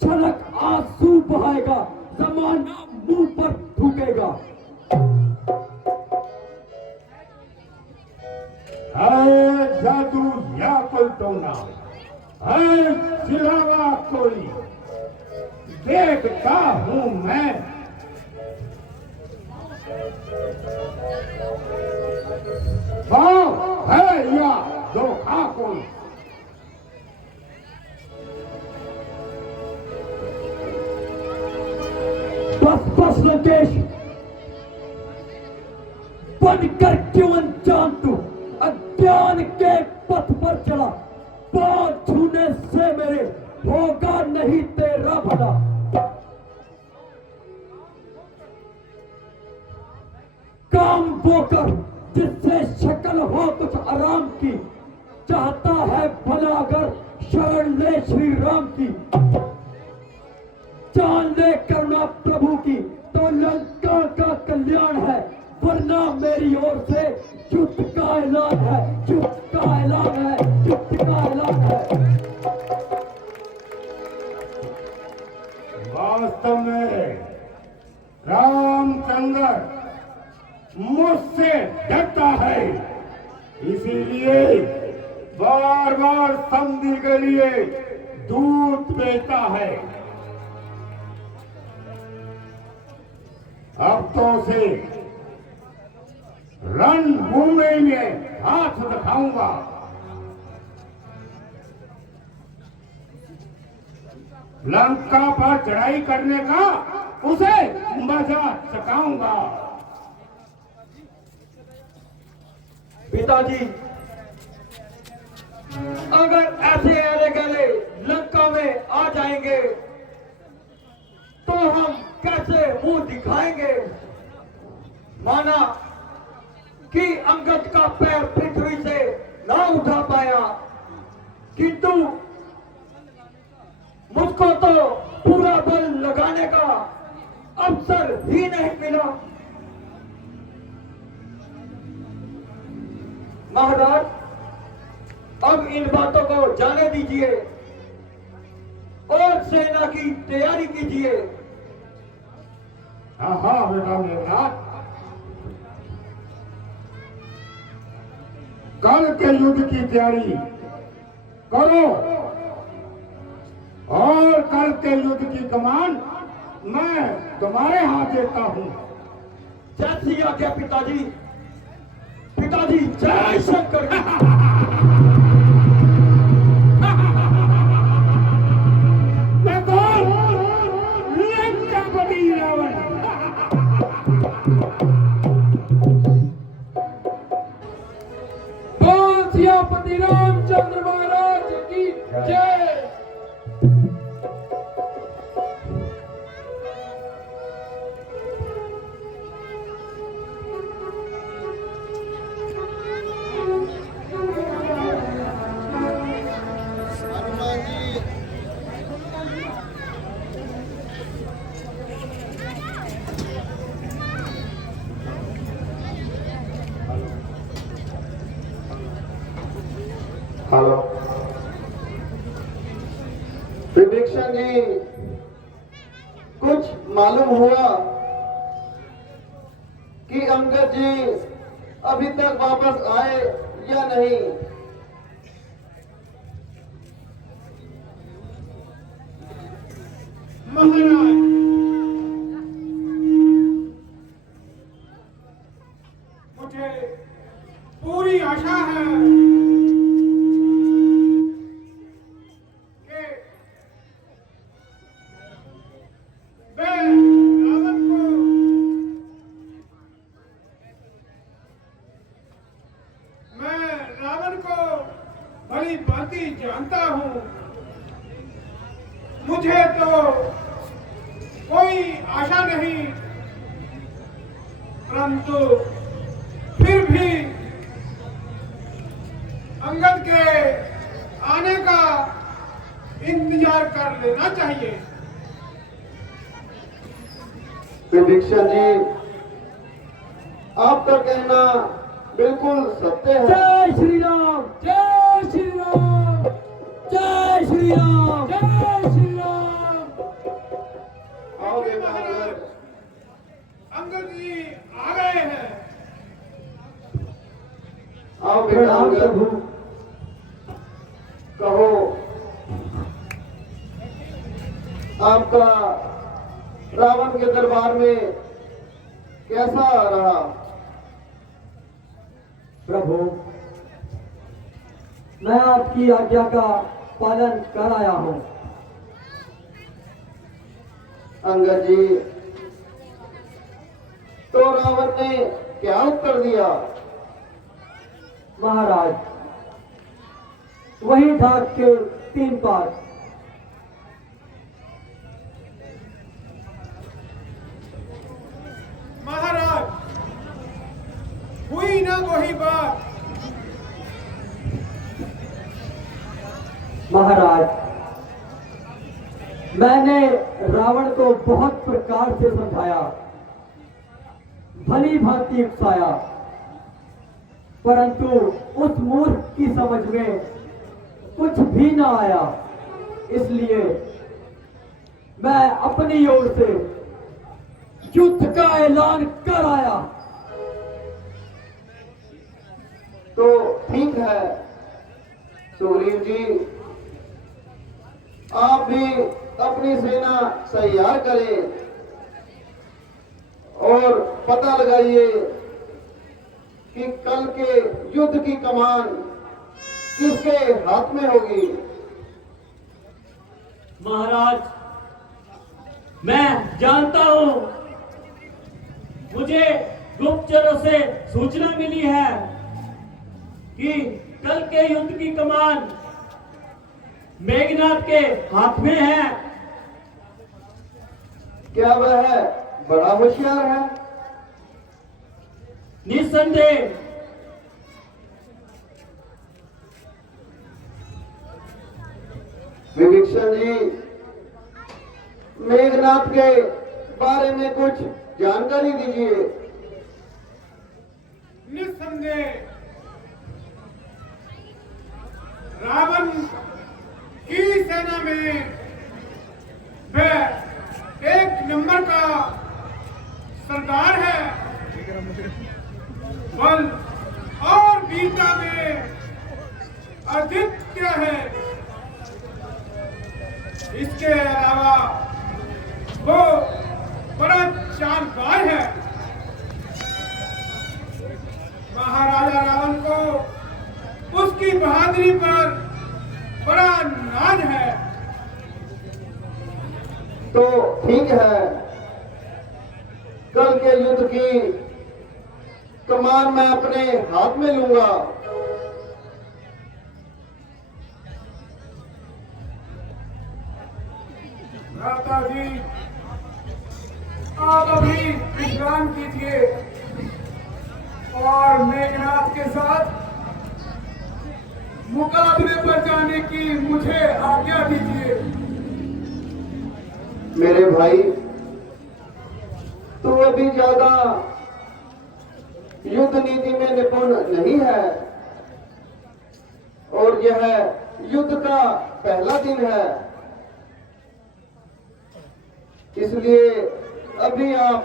छलक आंसू बहाएगा जमाना मुंह पर थूकेगा है जादू या कोई टोना है सिलावा कोई देखता हूँ मैं। पाँव है या धोखा कोई। बस लंकेश, बनकर क्यों अनजान तू अज्ञान के पथ पर चला। पांव छूने से मेरे होगा नहीं तेरा भला। काम वो कर जिससे शक्ल हो कुछ आराम की। चाहता है भला अगर शरण ले श्री राम की। जान ले करुणा प्रभु की तो लंका का कल्याण है, वरना मेरी ओर से युद्ध का ऐलान है, युद्ध का ऐलान है, युद्ध का ऐलान है। वास्तव में रामचंद्र मुझसे डरता है, इसीलिए बार बार संधि के लिए दूत भेजता है। अब तो उसे रणभूमि में हाथ दिखाऊंगा। लंका पर चढ़ाई करने का उसे मजा चखाऊंगा। पिताजी, अगर ऐसे अरे गले लंका में आ जाएंगे तो हम कैसे मुंह दिखाएंगे। माना कि अंगद का पैर पृथ्वी से ना उठा पाया, किंतु मुझको तो पूरा बल लगाने का अवसर ही नहीं मिला। महाराज, अब इन बातों को जाने दीजिए और सेना की तैयारी कीजिए। हाँ बेटा मेघनाथ, कल के युद्ध की तैयारी करो और कल के युद्ध की कमान मैं तुम्हारे हाथ देता हूँ। जैसी आज्ञा पिताजी। पिताजी, जय शंकर। बोल सियापति रामचंद्र महाराज की जय। हेलो विभीषण जी, कुछ मालूम हुआ कि अंगद जी अभी तक वापस आए या नहीं? महाराज, मुझे पूरी आशा है कि मैं रावण को भली भांति जानता हूँ। मुझे तो कोई आशा नहीं, परंतु फिर भी अंगद के आने का इंतजार कर लेना चाहिए। विभीषण जी, आपका कहना बिल्कुल सत्य है। जय श्री राम, जय श्री राम, जय श्री राम, जय श्री राम। आओ देखिए बेटा, महाराज, अंगद जी आ गए हैं। आओ बेटा प्रणाम अंगद। प्रभु, आपका रावण के दरबार में कैसा रहा? प्रभु, मैं आपकी आज्ञा का पालन कर आया हूँ। अंगद जी, तो रावण ने क्या उत्तर दिया? महाराज, वही ढाक के 3 पात। महाराज, हुई ना वही बात। महाराज, मैंने रावण को बहुत प्रकार से समझाया, भली भांति उकसाया, परंतु उस मूर्ख की समझ में कुछ भी ना आया। इसलिए मैं अपनी ओर से युद्ध का ऐलान कर आया। तो ठीक है सुग्रीव जी, आप भी अपनी सेना तैयार करें और पता लगाइए कि कल के युद्ध की कमान किसके हाथ में होगी। महाराज, मैं जानता हूं, मुझे गुप्तचरों से सूचना मिली है कि कल के युद्ध की कमान मेघनाथ के हाथ में है। क्या वह बड़ा होशियार है? निस्संदेह। विभीषण जी, मेघनाथ के बारे में कुछ जानकारी दीजिए। निस्संदेह रावण की सेना में वह 1 नंबर का सरदार है। बल और वीरता में अद्वितीय है। इसके अलावा वो बड़ा चालबाज है। महाराजा रावण को उसकी बहादुरी पर बड़ा नाज है। तो ठीक है, कल के युद्ध की कमान मैं अपने हाथ में लूंगा। भ्राता जी, आप अभी विश्राम कीजिए और मेघनाथ के साथ मुकाबले पर जाने की मुझे आज्ञा दीजिए। मेरे भाई, तू अभी ज्यादा युद्ध नीति में निपुण नहीं है और यह युद्ध का पहला दिन है, इसलिए अभी आप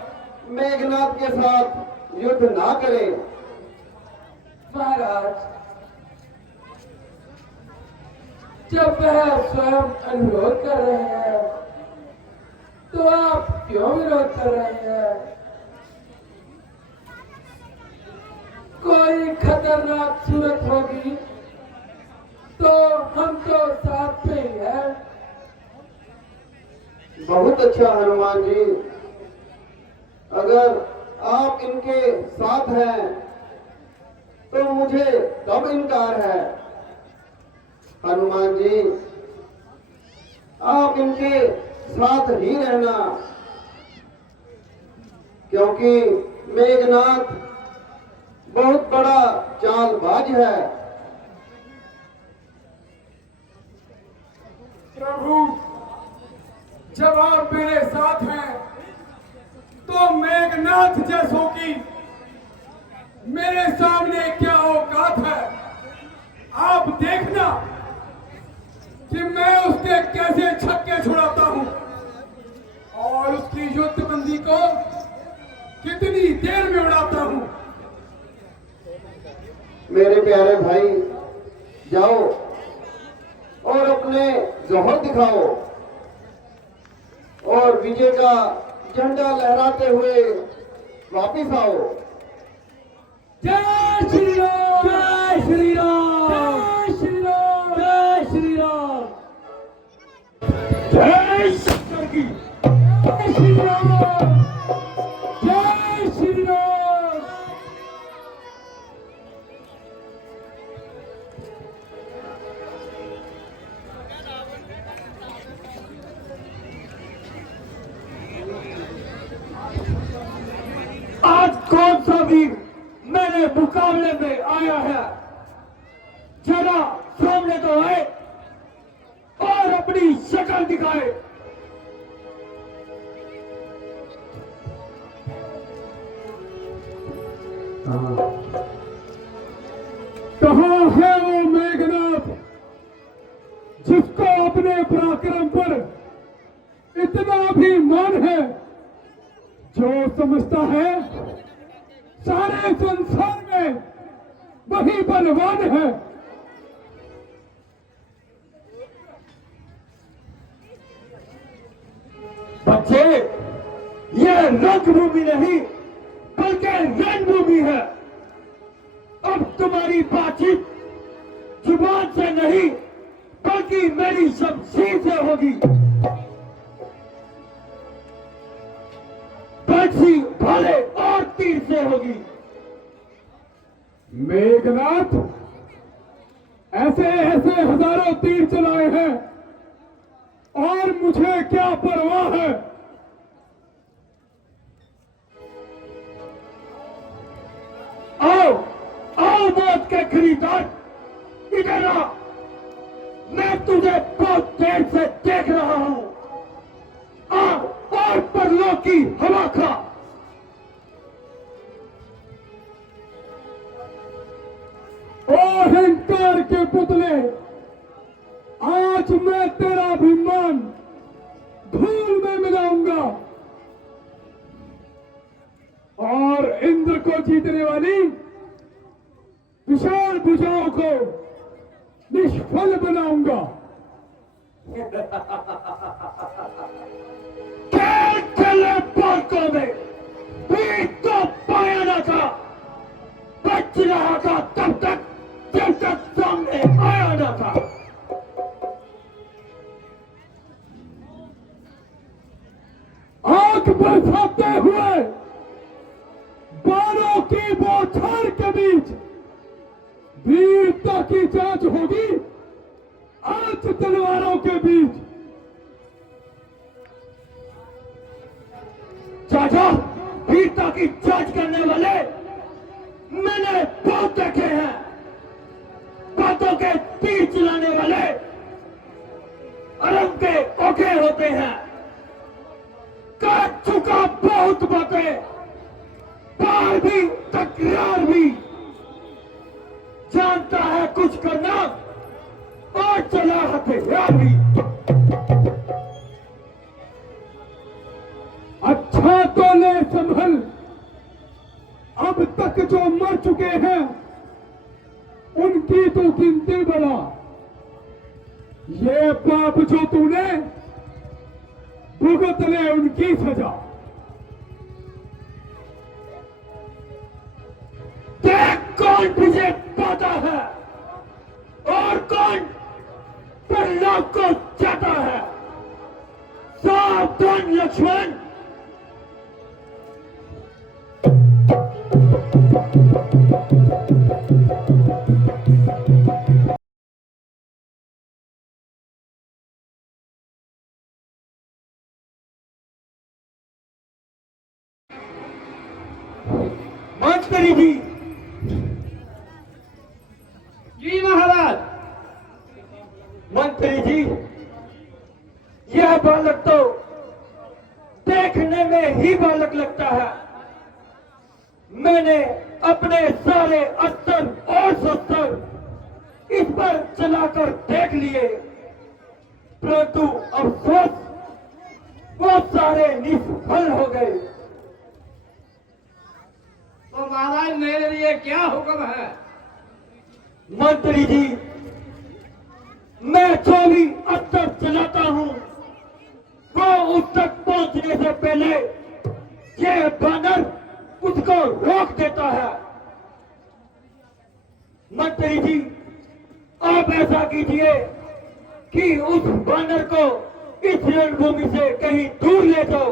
मेघनाथ के साथ युद्ध ना करें। महाराज, जब वह स्वयं अनुरोध कर रहे हैं तो आप क्यों विरोध कर रहे हैं? कोई खतरनाक सूरत होगी तो हम तो साथ में ही हैं। बहुत अच्छा हनुमान जी, अगर आप इनके साथ हैं तो मुझे कब इनकार है। हनुमान जी, आप इनके साथ ही रहना, क्योंकि मेघनाथ बहुत बड़ा चालबाज है। प्रभु, जब आप मेरे साथ हैं तो मेघनाथ जैसों की मेरे सामने क्या औकात है। आप देखना कि मैं उसके कैसे छक्के छुड़ाता हूं और उसकी युद्धबंदी को कितनी देर में उड़ाता हूं। मेरे प्यारे भाई, जाओ और अपने जौहर दिखाओ। और विजय का झंडा लहराते हुए वापिस आओ। जय श्री राम, जय श्री राम, जय श्री राम, जय श्री राम, जय शंकर की जय श्री राम, जय श्री राम। आज कौन सा वीर मेरे मुकाबले में आया है, जरा सामने तो आए और अपनी शक्ल दिखाए। कहाँ है वो मेघनाथ जिसको अपने पराक्रम पर इतना अभिमान है, जो समझता है सारे संसार में वही बलवान है। बच्चे, ये रंगभूमि नहीं बल्कि रणभूमि है। अब तुम्हारी बातचीत जुबान से नहीं बल्कि मेरी शमशीर से होगी। बंसी, भाले और तीर से होगी। मेघनाथ, ऐसे ऐसे हजारों तीर चलाए हैं और मुझे क्या परवाह है। आओ आओ मौत के खरीदार, इधर आ। मैं तुझे बहुत देर से देख रहा हूं। आ और परलोक की हवा खा। ओ अहंकार के पुतले, आज मैं तेरा अभिमान धूल में मिलाऊंगा और इंद्र को जीतने वाली विशाल भुजाओं को निष्फल बनाऊंगा। खेल खेले पार्कों में बीच तो पाया न था, बच रहा था तब तक जब तक सामने आया न था। आग बरसाते हुए बालों की बौछार के बीच वीरता की जांच होगी आज तलवारों के बीच। चाचा, वीरता की जांच करने वाले मैंने बहुत देखे हैं। बातों के तीर चलाने वाले अरब के ओखे होते हैं। काट चुका बहुत बातें, पार भी तकरार भी, जानता है कुछ करना और चला हथियार भी। अच्छा तो ले संभल, अब तक जो मर चुके हैं उनकी तो गिनती बढ़ा। ये पाप जो तूने भुगत ले उनकी सजा। देख कौन विजय पाता है और कौन परलोक को जाता है। सावधान लक्ष्मण। मंत्री जी। जी महाराज। मंत्री जी, यह बालक तो देखने में ही बालक लगता है। मैंने अपने सारे अस्त्र और शस्त्र इस पर चलाकर देख लिए, परंतु अफसोस वो सारे निष्फल हो गए। तो महाराज मेरे लिए क्या हुक्म है? मंत्री जी, मैं जो भी अस्त्र चलाता हूं वो उस तक पहले ये बानर उसको रोक देता है। मंत्री जी, आप ऐसा कीजिए कि उस बानर को इस रणभूमि से कहीं दूर ले जाओ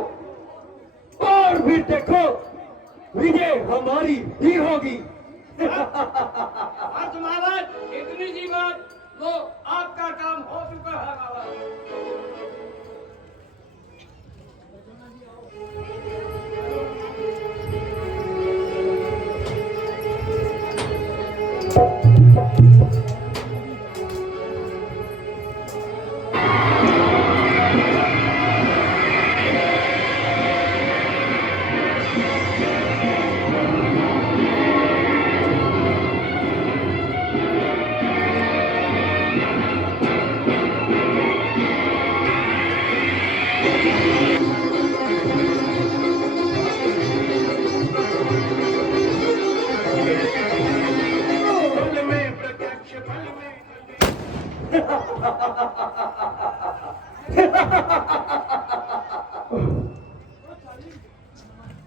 और फिर देखो विजय हमारी ही होगी। आज महाराज इतनी सी बात, तो आपका काम हो चुका है महाराज।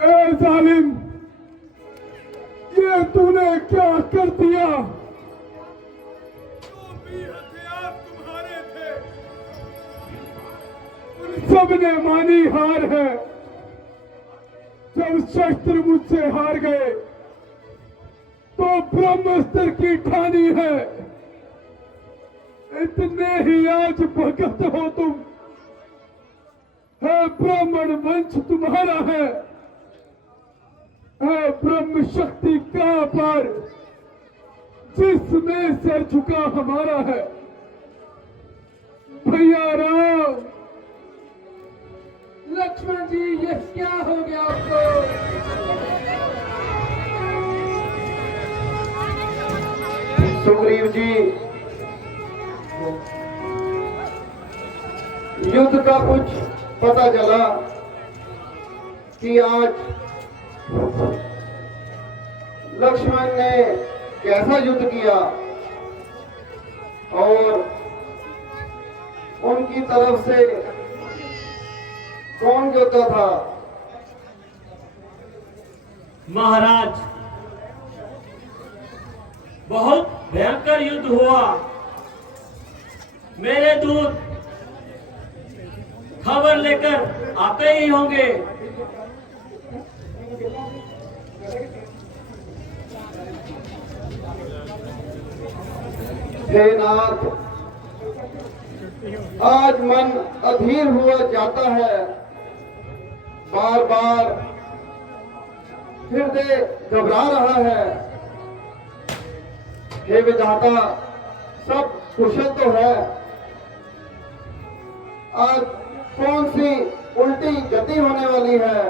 ए जालिम, ये तूने क्या कर दिया? जो भी हथियार तुम्हारे थे उन सब ने मानी हार है। जब शस्त्र मुझसे हार गए तो ब्रह्मास्त्र की ठानी है। इतने ही आज भगत हो तुम, है ब्राह्मण वंश तुम्हारा है ब्रह्म शक्ति का पर जिसमें सर झुका हमारा है। भैया राम, लक्ष्मण जी, ये क्या हो गया आपको? सुग्रीव जी, युद्ध का कुछ पता चला कि आज लक्ष्मण ने कैसा युद्ध किया और उनकी तरफ से कौन योद्धा था? महाराज, बहुत भयंकर युद्ध हुआ। मेरे दूत खबर लेकर आते ही होंगे। हे नाथ, आज मन अधीर हुआ जाता है। बार बार हृदय घबरा रहा है। हे विधाता, सब कुशल तो है। आज कौन सी उल्टी गति होने वाली है?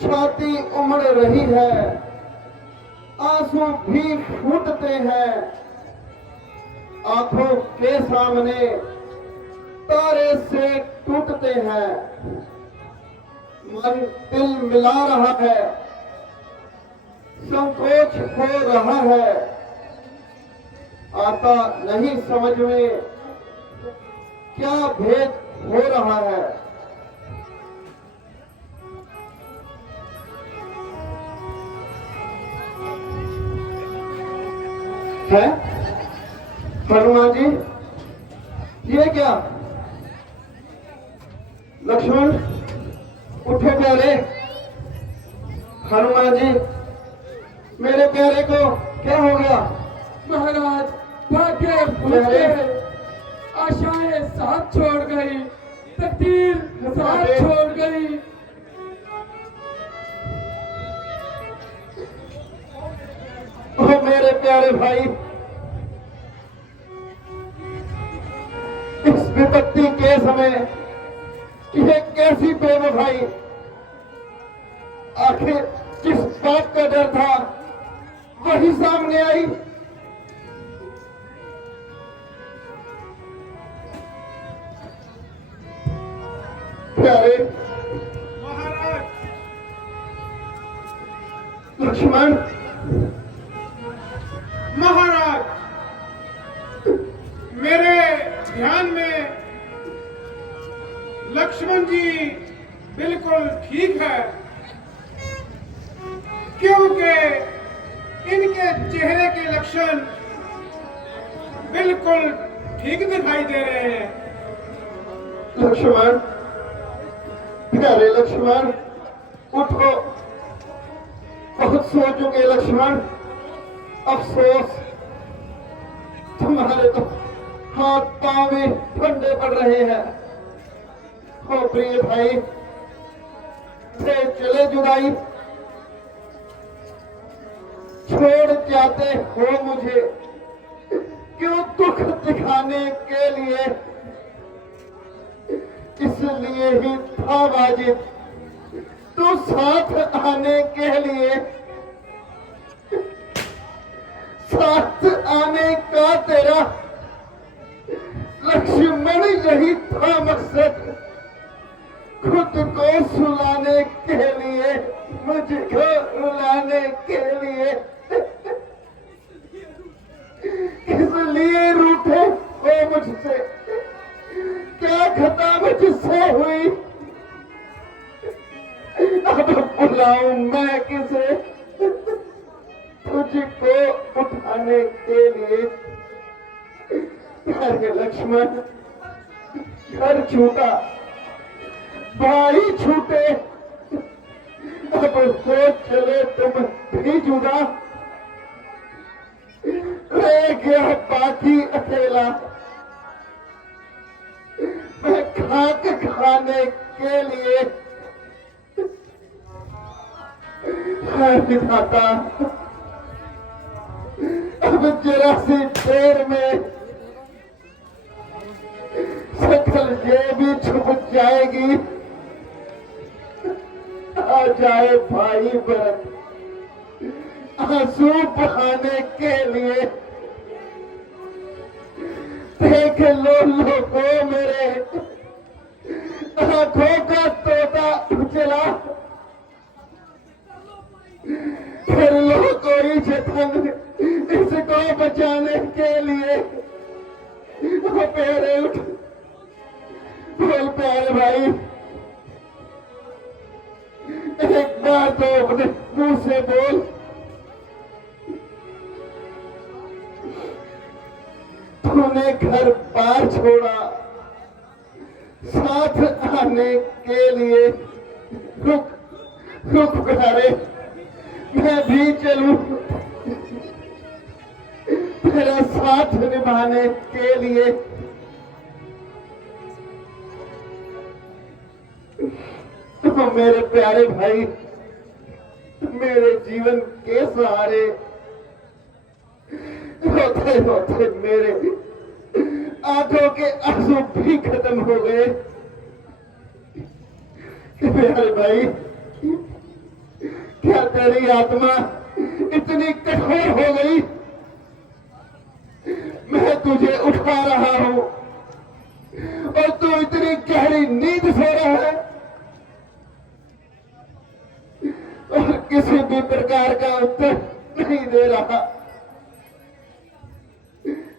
छाती उमड़ रही है, आंसू भी फूटते हैं। आंखों के सामने तारे से टूटते हैं। मन दिल मिला रहा है, संकोच हो रहा है। आता नहीं समझ में क्या भेद हो रहा है। है हनुमान जी, ये क्या? लक्ष्मण उठो प्यारे। हनुमान जी, मेरे प्यारे को क्या हो गया? महाराज, भाग्य भूल गए, आशाएं साथ छोड़ गई, तकदीर साथ छोड़ गई। ओ मेरे प्यारे भाई, इस विपत्ति के समय ये कैसी बेवफाई! आखिर किस बात का डर था, वही सामने आई। प्यारे महाराज, लक्ष्मण, महाराज, मेरे ध्यान में लक्ष्मण जी बिल्कुल ठीक है, क्योंकि इनके चेहरे के लक्षण बिल्कुल ठीक दिखाई दे रहे हैं। लक्ष्मण, प्यारे लक्ष्मण, उठो। बहुत सो चुके लक्ष्मण। अफसोस, तुम्हारे तो हाथ पांव भी ठंडे पड़ रहे हैं। हो प्रिय भाई, थे चले जुदाई, छोड़ जाते हो मुझे क्यों दुख दिखाने के लिए। इसलिए ही था वाजिब तू साथ आने के लिए। साथ आने का तेरा लक्ष्मण यही था मकसद। खुद को सुलाने के लिए, मुझको रुलाने के लिए। इसलिए रूठे हो मुझसे, क्या खता मुझसे हुई। अब बुलाऊं मैं किसे तुझको उठाने के लिए। अरे लक्ष्मण, घर छूटा, भाई छूटे, अब हो चले तुम भी जुदा। रह गया बाकी अकेला, मैं खाक खाने के लिए। विधाता, अब जरा सी देर में सकल ये भी छुप जाएगी। आ जाए भाई भरत आंसू बहाने के लिए। देख लो लोगों मेरे आंखों का तोता उजला। फिर लो कोई जतन इसको बचाने के लिए। वो प्यारे उठ, बोल प्यारे भाई, एक बार तो अपने मुंह से बोल। तूने घर बार छोड़ा साथ आने के लिए। रुक रुक प्यारे, मैं भी चलूं तेरा साथ निभाने के लिए। तो मेरे प्यारे भाई, मेरे जीवन के सहारे रोते रोते मेरे आंखों के आंसू भी खत्म हो गए। प्यारे भाई, क्या तेरी आत्मा इतनी कठोर हो गई। मैं तुझे उठा रहा हूं और तू इतनी गहरी नींद सो रहा है और किसी भी प्रकार का उत्तर नहीं दे रहा।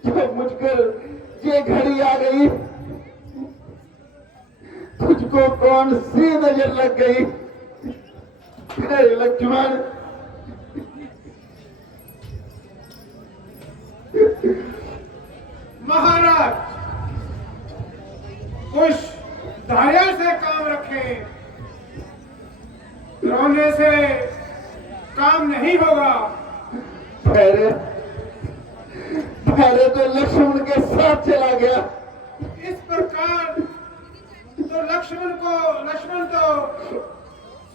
जब मुझको ये घड़ी आ गई, तुझको कौन सी नजर लग गई। अरे लक्ष्मण, महाराज कुछ धैर्य से काम रखें, रोने से काम नहीं होगा। पहले तो लक्ष्मण के साथ चला गया। इस प्रकार तो लक्ष्मण तो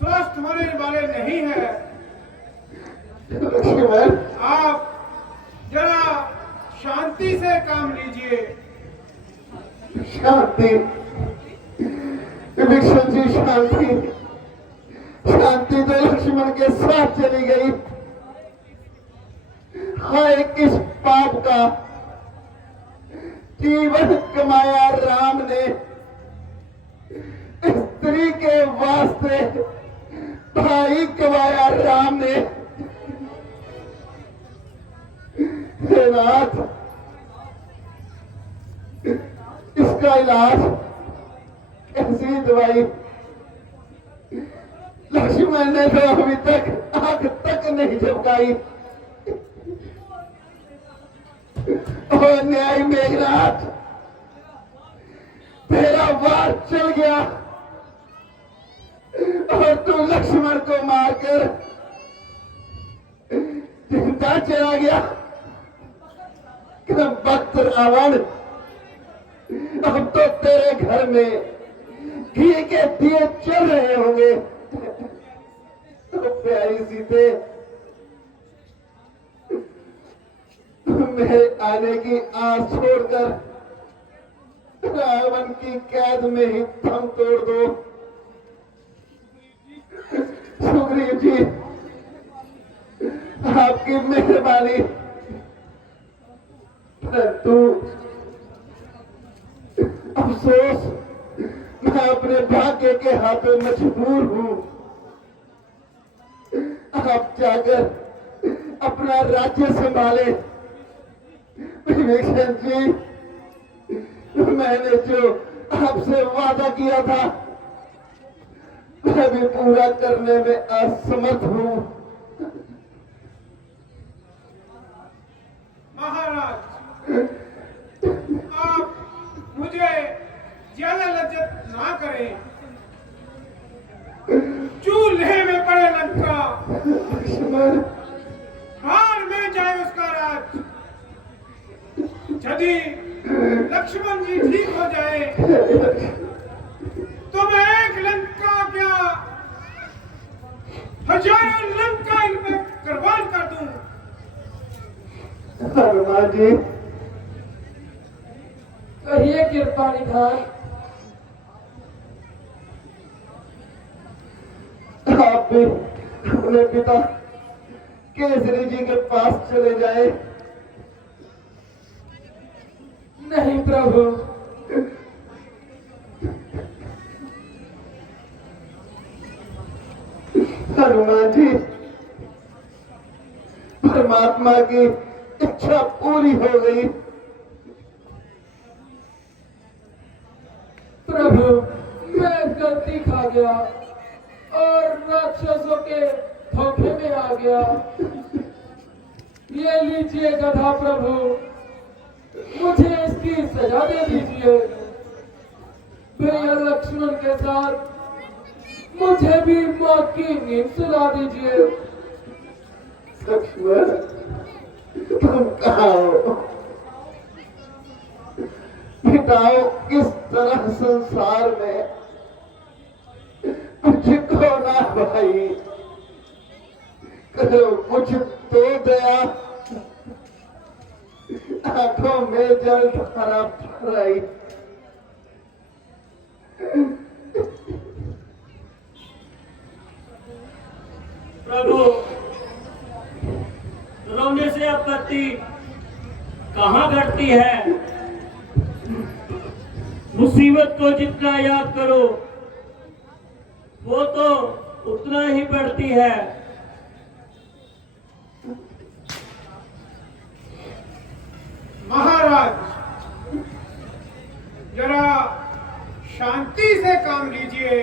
स्वस्थ होने वाले नहीं है। लक्ष्मण, आप जरा शांति से काम लीजिए। शांति, विभीषण जी, शांति शांति तो लक्ष्मण के साथ चली गई। हाय किस पाप का जीवन कमाया राम ने। स्त्री के वास्ते भाई कमाया राम ने। हे नाथ, इसका इलाज, कैसी दवाई मैंने तो अभी तक आंख तक नहीं झपकाई। और न्याय मेघनाथ, तेरा वार चल गया और तू लक्ष्मण को मारकर जिंदा चला गया। भक्त रावण, अब तो तेरे घर में घी के दिए चल रहे होंगे। तो प्यारी सीते, मेरे आने की आस छोड़कर रावण की कैद में ही दम तोड़ दो। सुग्रीव जी, आपकी मेहरबानी। परंतु अफसोस, मैं अपने भाग्य के हाथों मजबूर हूं। आप जाकर अपना राज्य संभाले। विभीषण जी, मैंने जो आपसे वादा किया था मैं भी पूरा करने में असमर्थ हूं। महाराज, आप मुझे ज्यादा लज्जत ना करें। चूल्हे में पड़े लंका, भार में जाए उसका राज। यदि लक्ष्मण जी ठीक हो जाए तो मैं एक लंका क्या हजारों लंका इनमें कुर्बान कर दूं। हनुमान जी, कहिए कृपा निधान। आप भी अपने पिता केसरी जी के पास चले जाए। नहीं प्रभु, हनुमान जी, परमात्मा की इच्छा पूरी हो गई। प्रभु, मैं गलती खा गया और राक्षसों के धोखे में आ गया। ये लीजिए गधा प्रभु, मुझे इसकी सजा दे दीजिए। भैया लक्ष्मण के साथ मुझे भी मौत की नींद सुला दीजिए। लक्ष्मण, तुम कहाँ हो? बिताओ किस तरह संसार में मुझको ना भाई, करो मुझ तो दया। आंखों में जल धारा भर आई। प्रभु, रोने से आपत्ति कहाँ घटती है? मुसीबत को जितना याद करो वो तो उतना ही बढ़ती है। महाराज, जरा शांति से काम लीजिए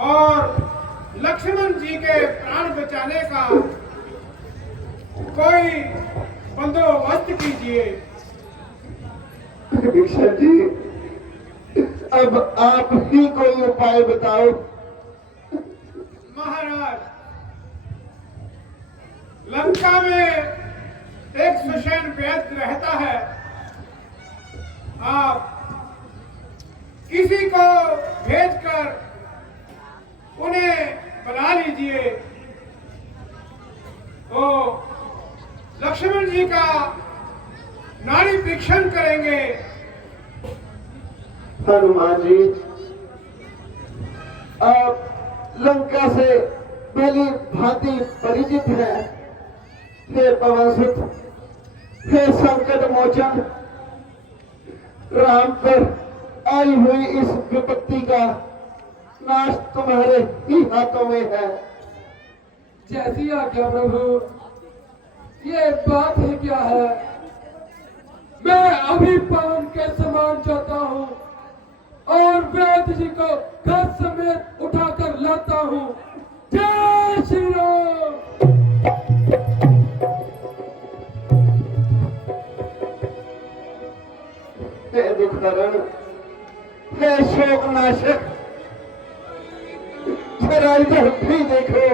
और लक्ष्मण जी के प्राण बचाने का कोई बंदोबस्त कीजिए। विभीषण जी, अब आप ही कोई उपाय बताओ। महाराज, लंका में एक सुषेण वैद्य रहता है। आप किसी को भेजकर उन्हें बुला लीजिए। वो लक्ष्मण जी का नाड़ी परीक्षण करेंगे। हनुमान जी, आप लंका से भली भांति परिचित हैं। हे पवन सुत, हे संकट मोचन, राम पर आई हुई इस विपत्ति का नाश तुम्हारे ही हाथों में है। जैसी आज्ञा प्रभु। ये बात है क्या है? मैं अभी पवन के समान जाता हूँ और वैद्य जी को घर समेत उठाकर लाता हूँ। जय श्री राम। हे दुखहरण, हे शोक नाशक, जरा इधर भी देखो।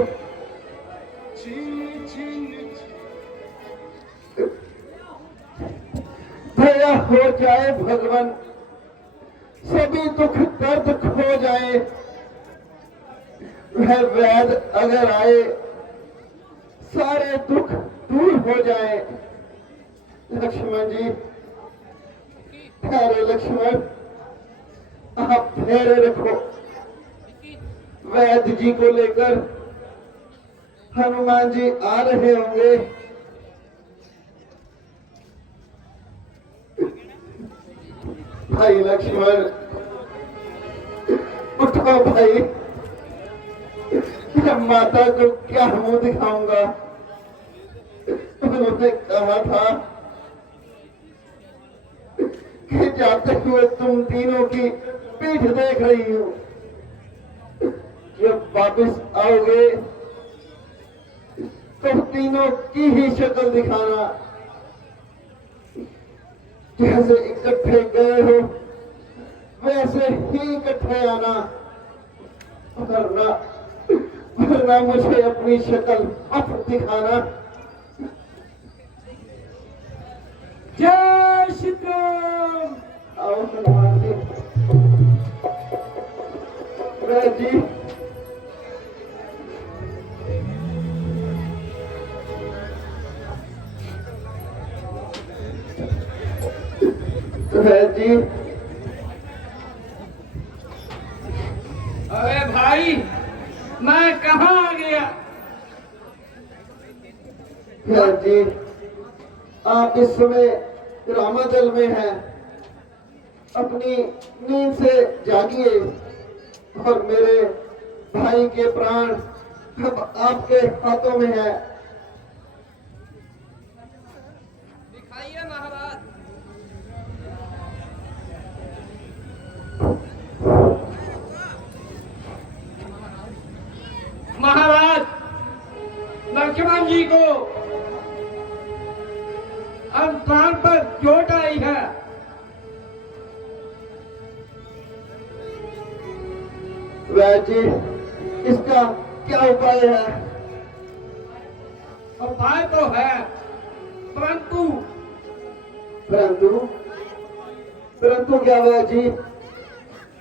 दया हो जाए भगवान, सभी दुख दर्द खो जाए। वह वैद अगर आए, सारे दुख दूर हो जाए। लक्ष्मण जी, प्यारे लक्ष्मण, आप धैर्य रखो। वैद्य जी को लेकर हनुमान जी आ रहे होंगे। भाई लक्ष्मण, उठो भाई। मैं माता को क्या मुंह दिखाऊंगा? उन्होंने कहा था कि जाते हुए तुम तीनों की पीठ देख रही हो, जब वापस आओगे तो तीनों की ही शक्ल दिखाना। जैसे इकट्ठे गए हो वैसे ही इकट्ठे आना, वरना मुझे अपनी शक्ल मत दिखाना। जय श्री राम। आओ हनुमान जी। वैद्य जी, वैद्य जी, अरे भाई, मैं कहाँ आ गया? वैद्य जी, आप इस समय रामाजल में हैं। अपनी नींद से जागिए और मेरे भाई के प्राण अब आपके हाथों में है। दिखाइए महाराज। महाराज, लक्ष्मण जी को अब प्राण पर चोट आई है। वैद्य जी, इसका क्या उपाय है? उपाय तो है, परंतु परंतु परंतु क्या वैद्य जी?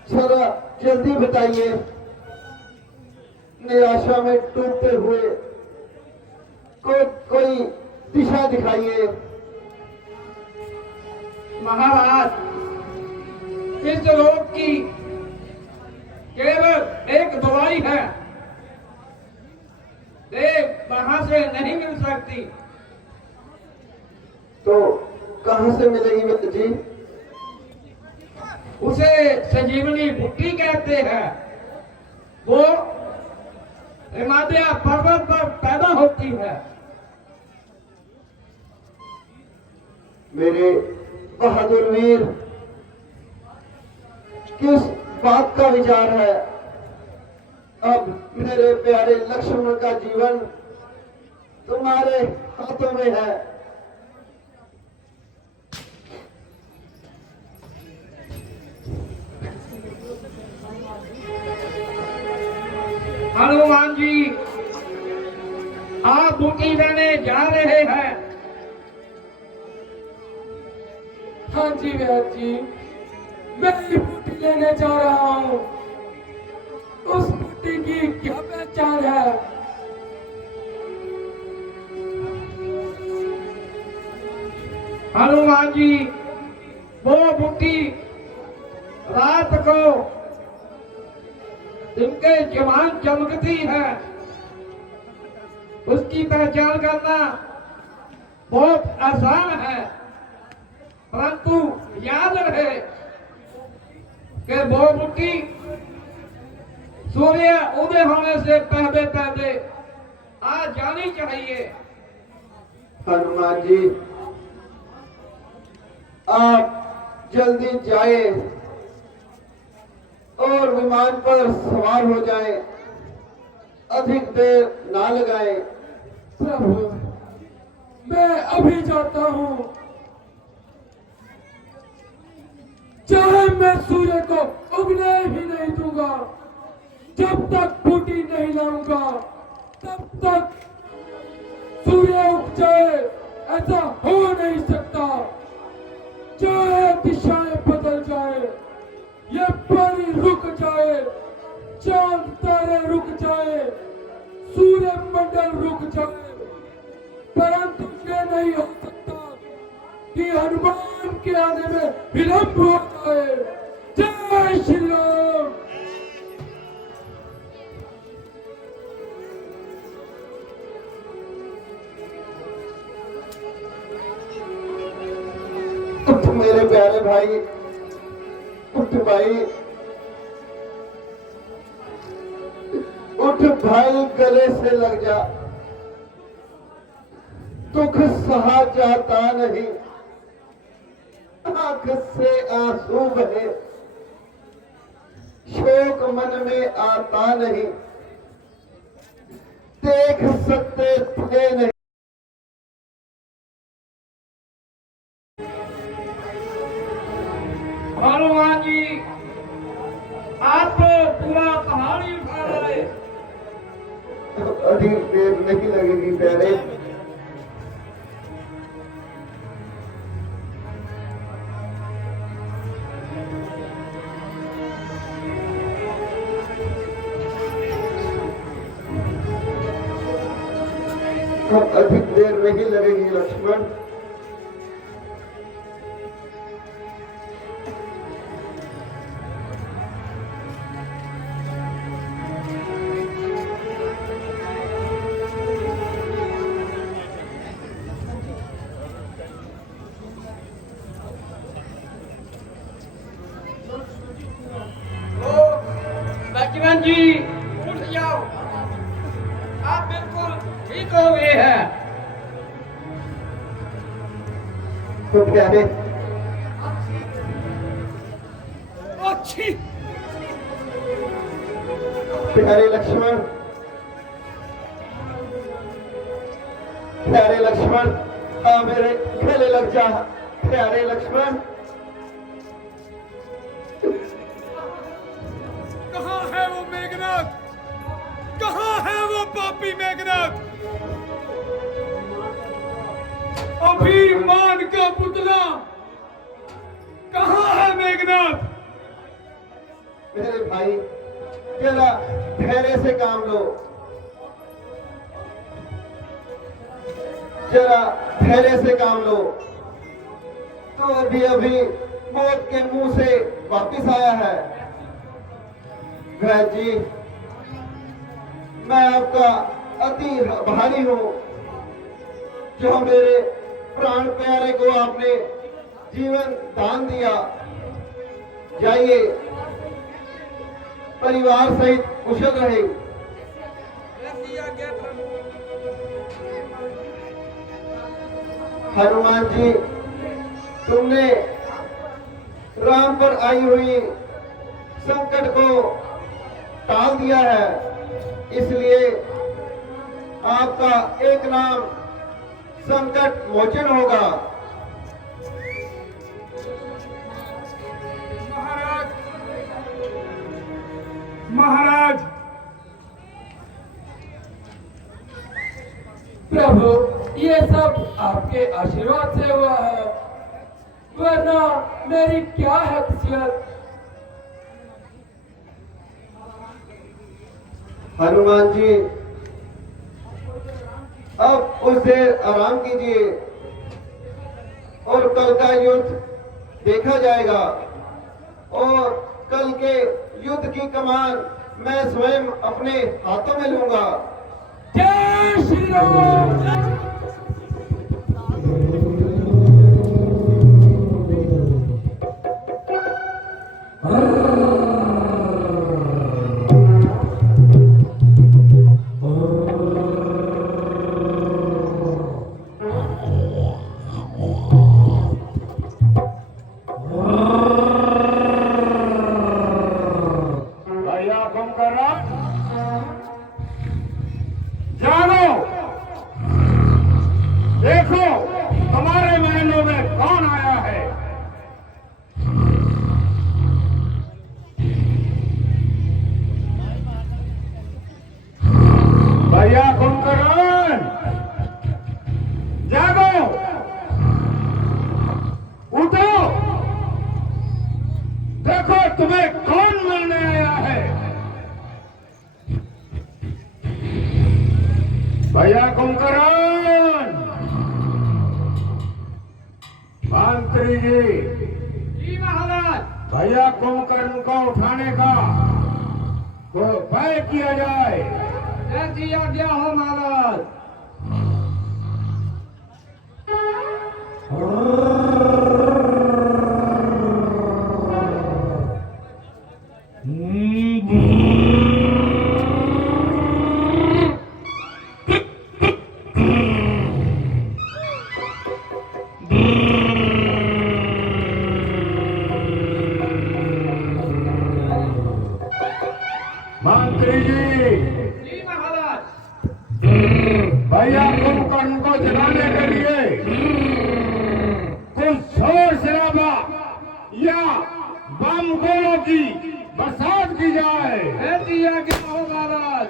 जरा जल्दी बताइए। निराशा में डूबते हुए कोई दिशा दिखाइए। महाराज, इस रोग की केवल एक दवाई है, देव वहां से नहीं मिल सकती। तो कहां से मिलेगी वैद्य जी? उसे संजीवनी बुट्टी कहते हैं। वो हिमालय पर्वत पर पैदा होती है। मेरे बहादुर वीर, किस बात का विचार है? अब मेरे प्यारे लक्ष्मण का जीवन तुम्हारे हाथों में है। हनुमान जी, आप बूटी लेने जा रहे हैं। हाँ जी वैद्य जी, मैं ये बूटी लेने जा रहा हूँ। उस बूटी की क्या पहचान है? हनुमान जी, वो बूटी रात को जिनके जवान चमकती है, उसकी पहचान करना बहुत आसान है। परंतु याद रहे कि वो बूटी सूर्य उदय होने से पहले पहले आ जानी चाहिए। हनुमान जी, आप जल्दी जाए और विमान पर सवार हो जाएं। अधिक देर ना लगाए। प्रभु, मैं अभी जाता हूँ। चाहे मैं सूर्य को उगने ही नहीं दूंगा, जब तक बूटी नहीं लाऊंगा तब तक सूर्य उग जाए ऐसा हो नहीं सकता। चाहे दिशाएं बदल जाए, ये पानी रुक जाए, चांद तारे रुक जाए, सूर्य मंडल रुक जाए, परंतु ये नहीं हो सकता कि हनुमान के आने में विलंब हो जाए। जय श्री राम। उठ मेरे प्यारे भाई, उठ भाई, उठ भाई, गले से लग जा। दुख सहा जाता नहीं, आंख से आंसू बहे, शोक मन में आता नहीं, देख सकते थे नहीं। हनुमान जी, आप पूरा कहानी उठा रहे। अधिक देर नहीं लगेगी प्यारे। अब अधिक देर नहीं लगेगी लक्ष्मण। लक्ष्मण जी, उठ जाओ, आप बिल्कुल ठीक हो गए हैं। तो प्यारे, अच्छी प्यारे लक्ष्मण, प्यारे लक्ष्मण, आ मेरे गले लग जा। प्यारे लक्ष्मण, कहाँ है वो मेघनाथ? कहाँ है वो पापी मेघनाथ? अभिमान का पुतला कहाँ है मेघनाथ? मेरे भाई, जरा धैर्य से काम लो, जरा धैर्य से काम लो। तो अभी अभी मौत के मुंह से वापिस आया है। भैया जी, मैं आपका अति आभारी हूँ, जो मेरे प्राण प्यारे को आपने जीवन दान दिया। जाइए, परिवार सहित कुशल रहे। हनुमान जी, तुमने राम पर आई हुई संकट को टाल दिया है, इसलिए आपका एक नाम संकट मोचन होगा। महाराज, महाराज, प्रभु, ये सब आपके आशीर्वाद से हुआ है, वरना मेरी क्या हैसियत। हनुमान जी, अब कुछ देर आराम कीजिए और कल का युद्ध देखा जाएगा, और कल के युद्ध की कमान मैं स्वयं अपने हाथों में लूंगा। जय श्री राम। भैया कम कर रहा। मंत्री जी महाराज। भैया कुंभकर्ण को उठाने का को उपाय किया जाए। जैसी आज्ञा हो महाराज। मंत्री जी महाराज। भैया कुंभकर्ण को जगाने के लिए कुछ शोर शराबा या बम गोलों की बरसात की जाए। जैसी आज्ञा हो महाराज।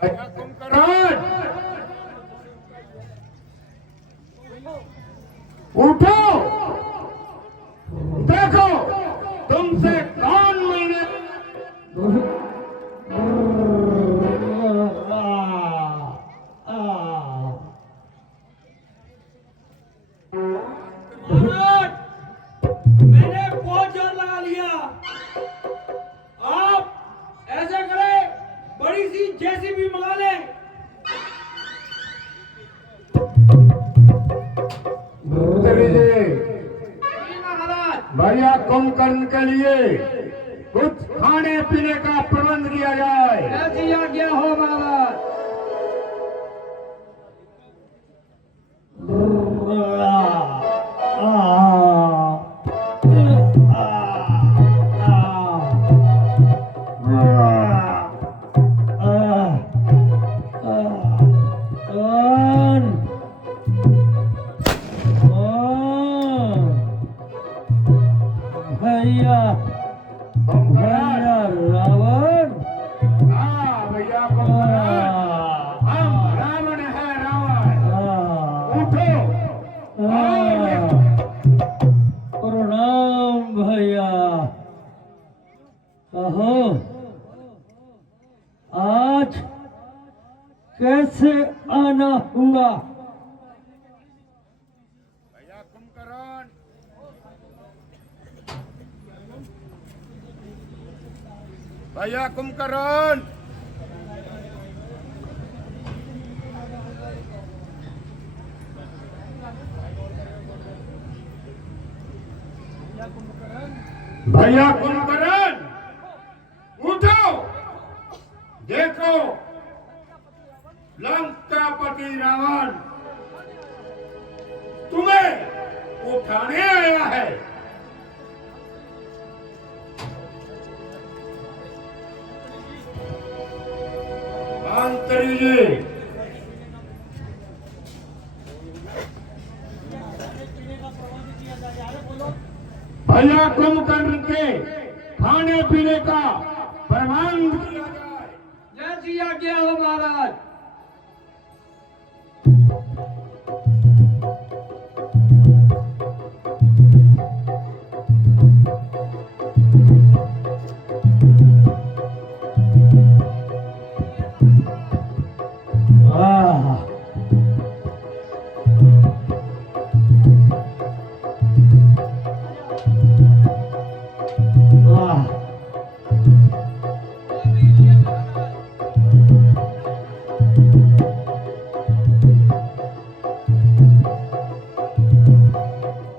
भैया कुंभकर्ण उठो, देखो तुमसे कौन मिलने। महाराज, मैंने बहुत जोर लगा लिया। आप ऐसा करें, बड़ी सी जेसीबी मंगा लें। भैया कुंभकर्ण के लिए कुछ खाने पीने का प्रबंध किया जाए। जैसी आज्ञा हो महाराज। आज कैसे आना हुआ? भैया कुंभकर्ण, भैया कुंभकर्ण, भैया कुंभकर्ण, उठो। देखो, लंकापति रावण तुम्हें उठाने आया है। मंत्री जी, भैया कुंभकर्ण के खाने पीने का प्रबंध किया जाए। जैसी आज्ञा हो महाराज।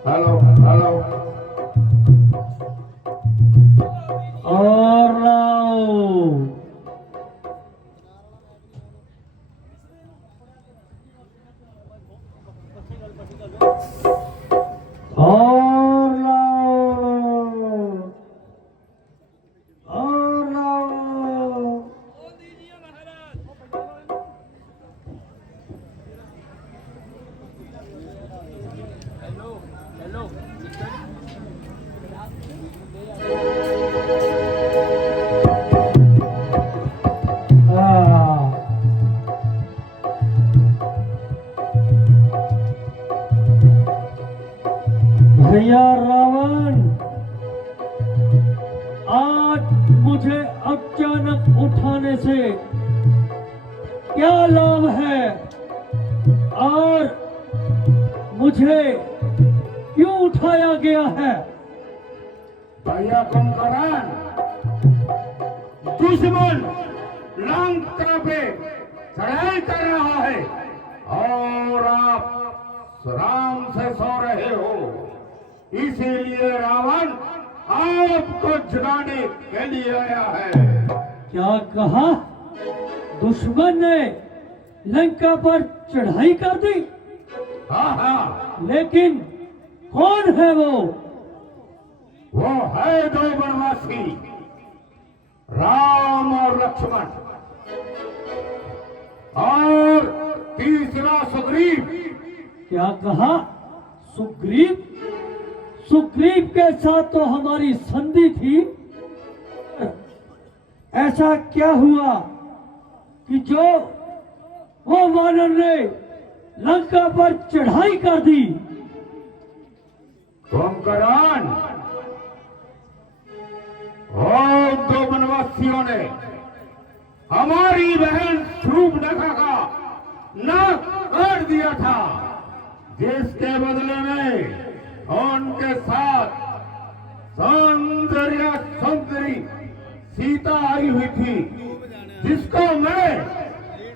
हेलो हेलो, और लाओ। और लाओ, और लाओ। भैया रावण, आज मुझे अचानक उठाने से क्या लाभ है और मुझे क्यों उठाया गया है? भैया कुंभकर्ण, दुश्मन लंका पे चढ़ाई कर रहा है और आप आराम से सो रहे हो। इसीलिए रावण आपको जगाने के लिए आया है। क्या कहा? दुश्मन ने लंका पर चढ़ाई कर दी? हाँ हाँ, लेकिन कौन है वो? वो है दो वनवासी, राम और लक्ष्मण, और तीसरा सुग्रीव। क्या कहा? सुग्रीव? सुग्रीव के साथ तो हमारी संधि थी। ऐसा क्या हुआ कि जो वो वानर ने लंका पर चढ़ाई कर दी? कुंभकर्ण, और दो वनवासियों ने हमारी बहन शूर्पणखा का नाक काट दिया था, जिसके बदले में उनके साथ सौंदर्य सुंदरी सीता आई हुई थी, जिसको मैं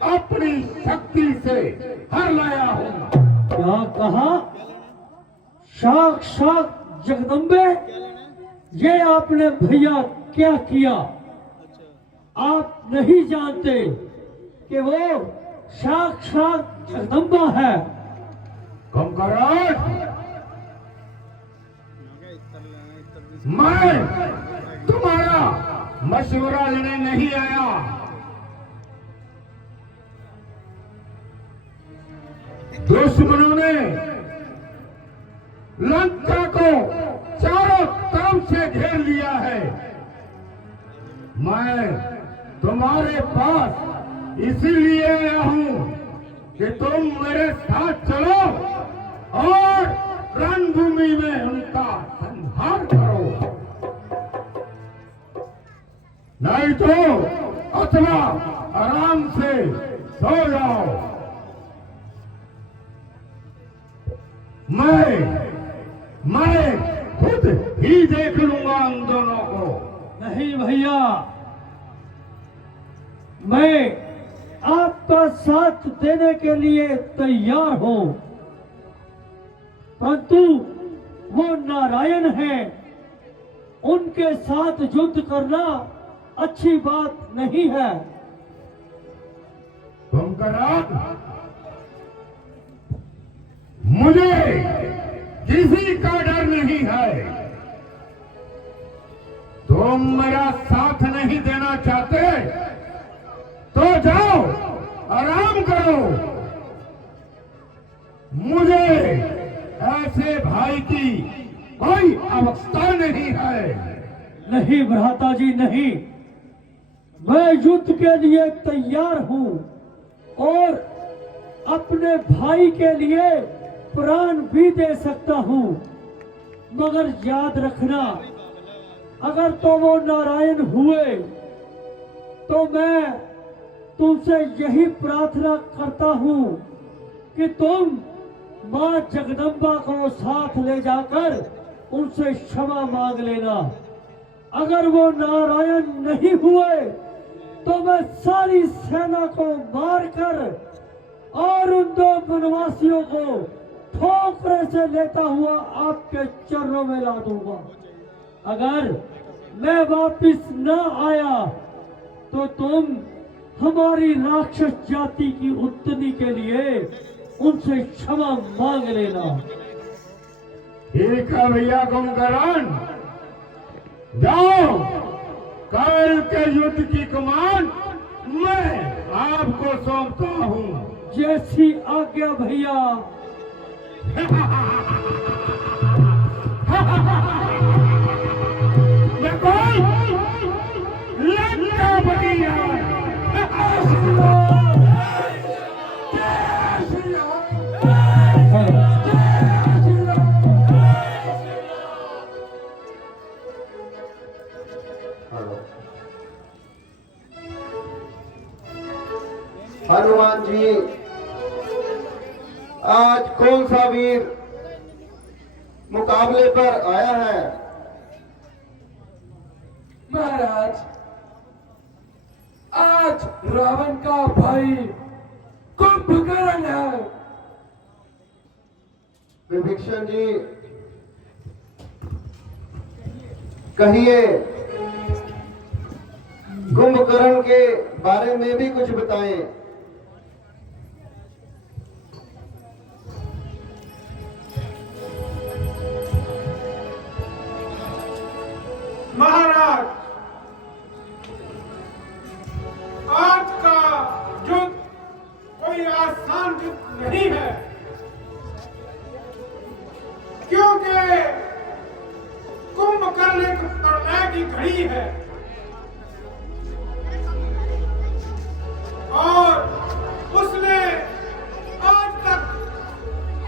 अपनी शक्ति से हर लाया हूं। क्या कहा? साक्षात जगदम्बे? ये आपने भैया क्या किया? आप नहीं जानते कि वो साक्षात जगदम्बा है। कुंभकर्ण, मैं तुम्हारा मशवरा लेने नहीं आया। दुश्मनों ने लंका को चारों तरफ से घेर लिया है। मैं तुम्हारे पास इसीलिए आया हूं कि तुम मेरे साथ चलो और रणभूमि में उनका संहार करो, नहीं तो अथवा आराम से सो जाओ। मैं खुद ही देख लूंगा उन दोनों को। नहीं भैया, मैं आपका साथ देने के लिए तैयार हूं, परंतु वो नारायण हैं, उनके साथ युद्ध करना अच्छी बात नहीं है। कुंभकर्ण, मुझे किसी का डर नहीं है। तुम मेरा साथ नहीं देना चाहते तो जाओ, आराम करो। मुझे ऐसे भाई की कोई अवस्था नहीं है। नहीं भ्राता जी, नहीं, मैं युद्ध के लिए तैयार हूं और अपने भाई के लिए प्राण भी दे सकता हूं, मगर याद रखना, अगर तो वो नारायण हुए तो मैं तुमसे यही प्रार्थना करता हूं कि तुम मां जगदम्बा को साथ ले जाकर उनसे क्षमा मांग लेना। अगर वो नारायण नहीं हुए तो मैं सारी सेना को मारकर और उन 2 वनवासियों को ठोकरे से लेता हुआ आपके चरणों में ला दूंगा। अगर मैं वापिस न आया तो तुम हमारी राक्षस जाति की उत्पत्ति के लिए उनसे क्षमा मांग लेना। ठीक है भैया कुंभकर्ण, जाओ, कल के युद्ध की कमान मैं आपको सौंपता हूँ। जैसी आज्ञा भैया। मैं कौन? लंका बनिया। हनुमान जी, आज कौन सा वीर मुकाबले पर आया है? महाराज, आज रावण का भाई कुंभकर्ण है। विभीषण जी, कहिए, कुंभकर्ण के बारे में भी कुछ बताएं। महाराज, आज का युद्ध कोई आसान युद्ध नहीं है, क्योंकि कुंभकर्ण एक प्रलय की घड़ी है और उसने आज तक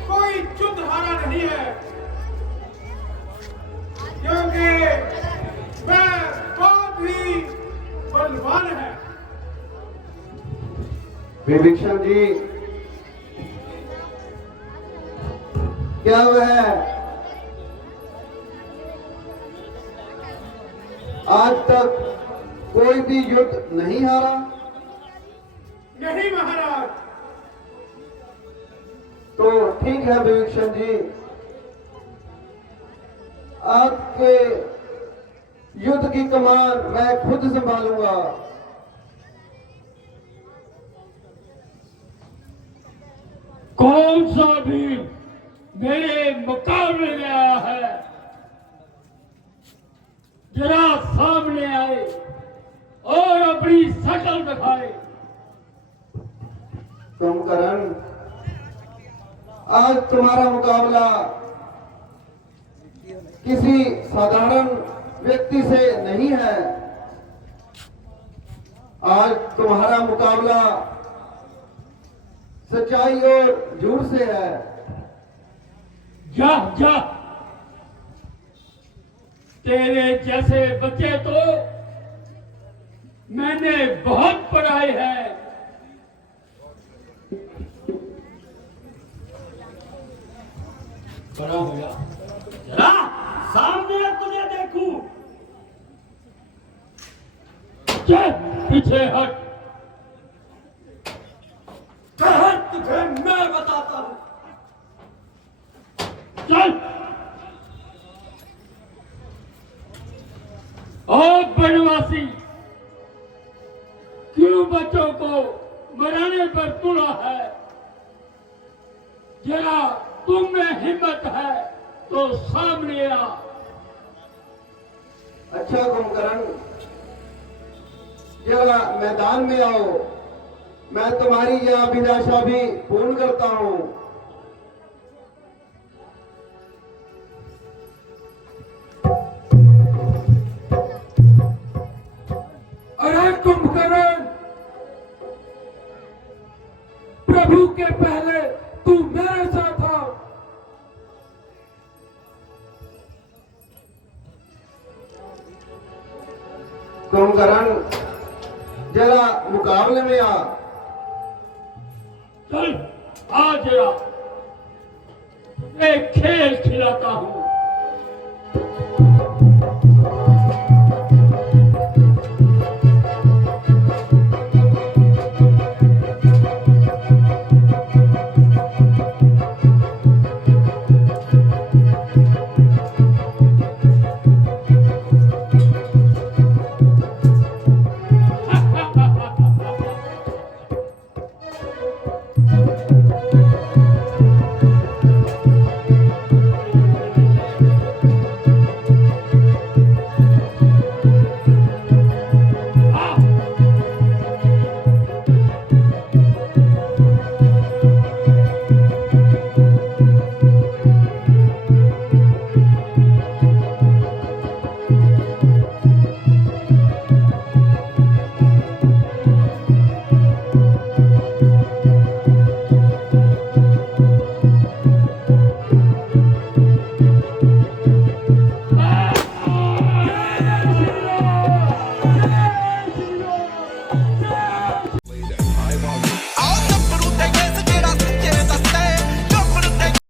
कोई युद्ध हारा नहीं है, क्योंकि वह बहुत ही बलवान है। विभीषण जी, क्या वह आज तक कोई भी युद्ध नहीं हारा? नहीं महाराज। तो ठीक है विभीषण जी, आपके युद्ध की कमान मैं खुद संभालूंगा। कौन सा भी मेरे मुकाबले में आया है, जरा सामने आए और अपनी शकल दिखाए। कुंभकर्ण, आज तुम्हारा मुकाबला किसी साधारण व्यक्ति से नहीं है। आज तुम्हारा मुकाबला सच्चाई और झूठ से है। जा जा, तेरे जैसे बच्चे तो मैंने बहुत पढ़ाई है। बड़ा हो गया, जरा सामने आ, तुझे देखूं। चल पीछे हट। कहा तुझे मैं बताता हूं। चल। और बनवासी, क्यों बच्चों को मराने पर तुला है? जरा तुम में हिम्मत है तो सामने आ। अच्छा कुंभकर्ण, जरा मैदान में आओ, मैं तुम्हारी यह अभिलाषा भी पूर्ण करता हूं। अरे कुंभकर्ण, प्रभु के पहले तू मेरे साथ आ। कुंभकर्ण, जरा मुकाबले में आ। चल आ जरा, एक खेल खिलाता हूं।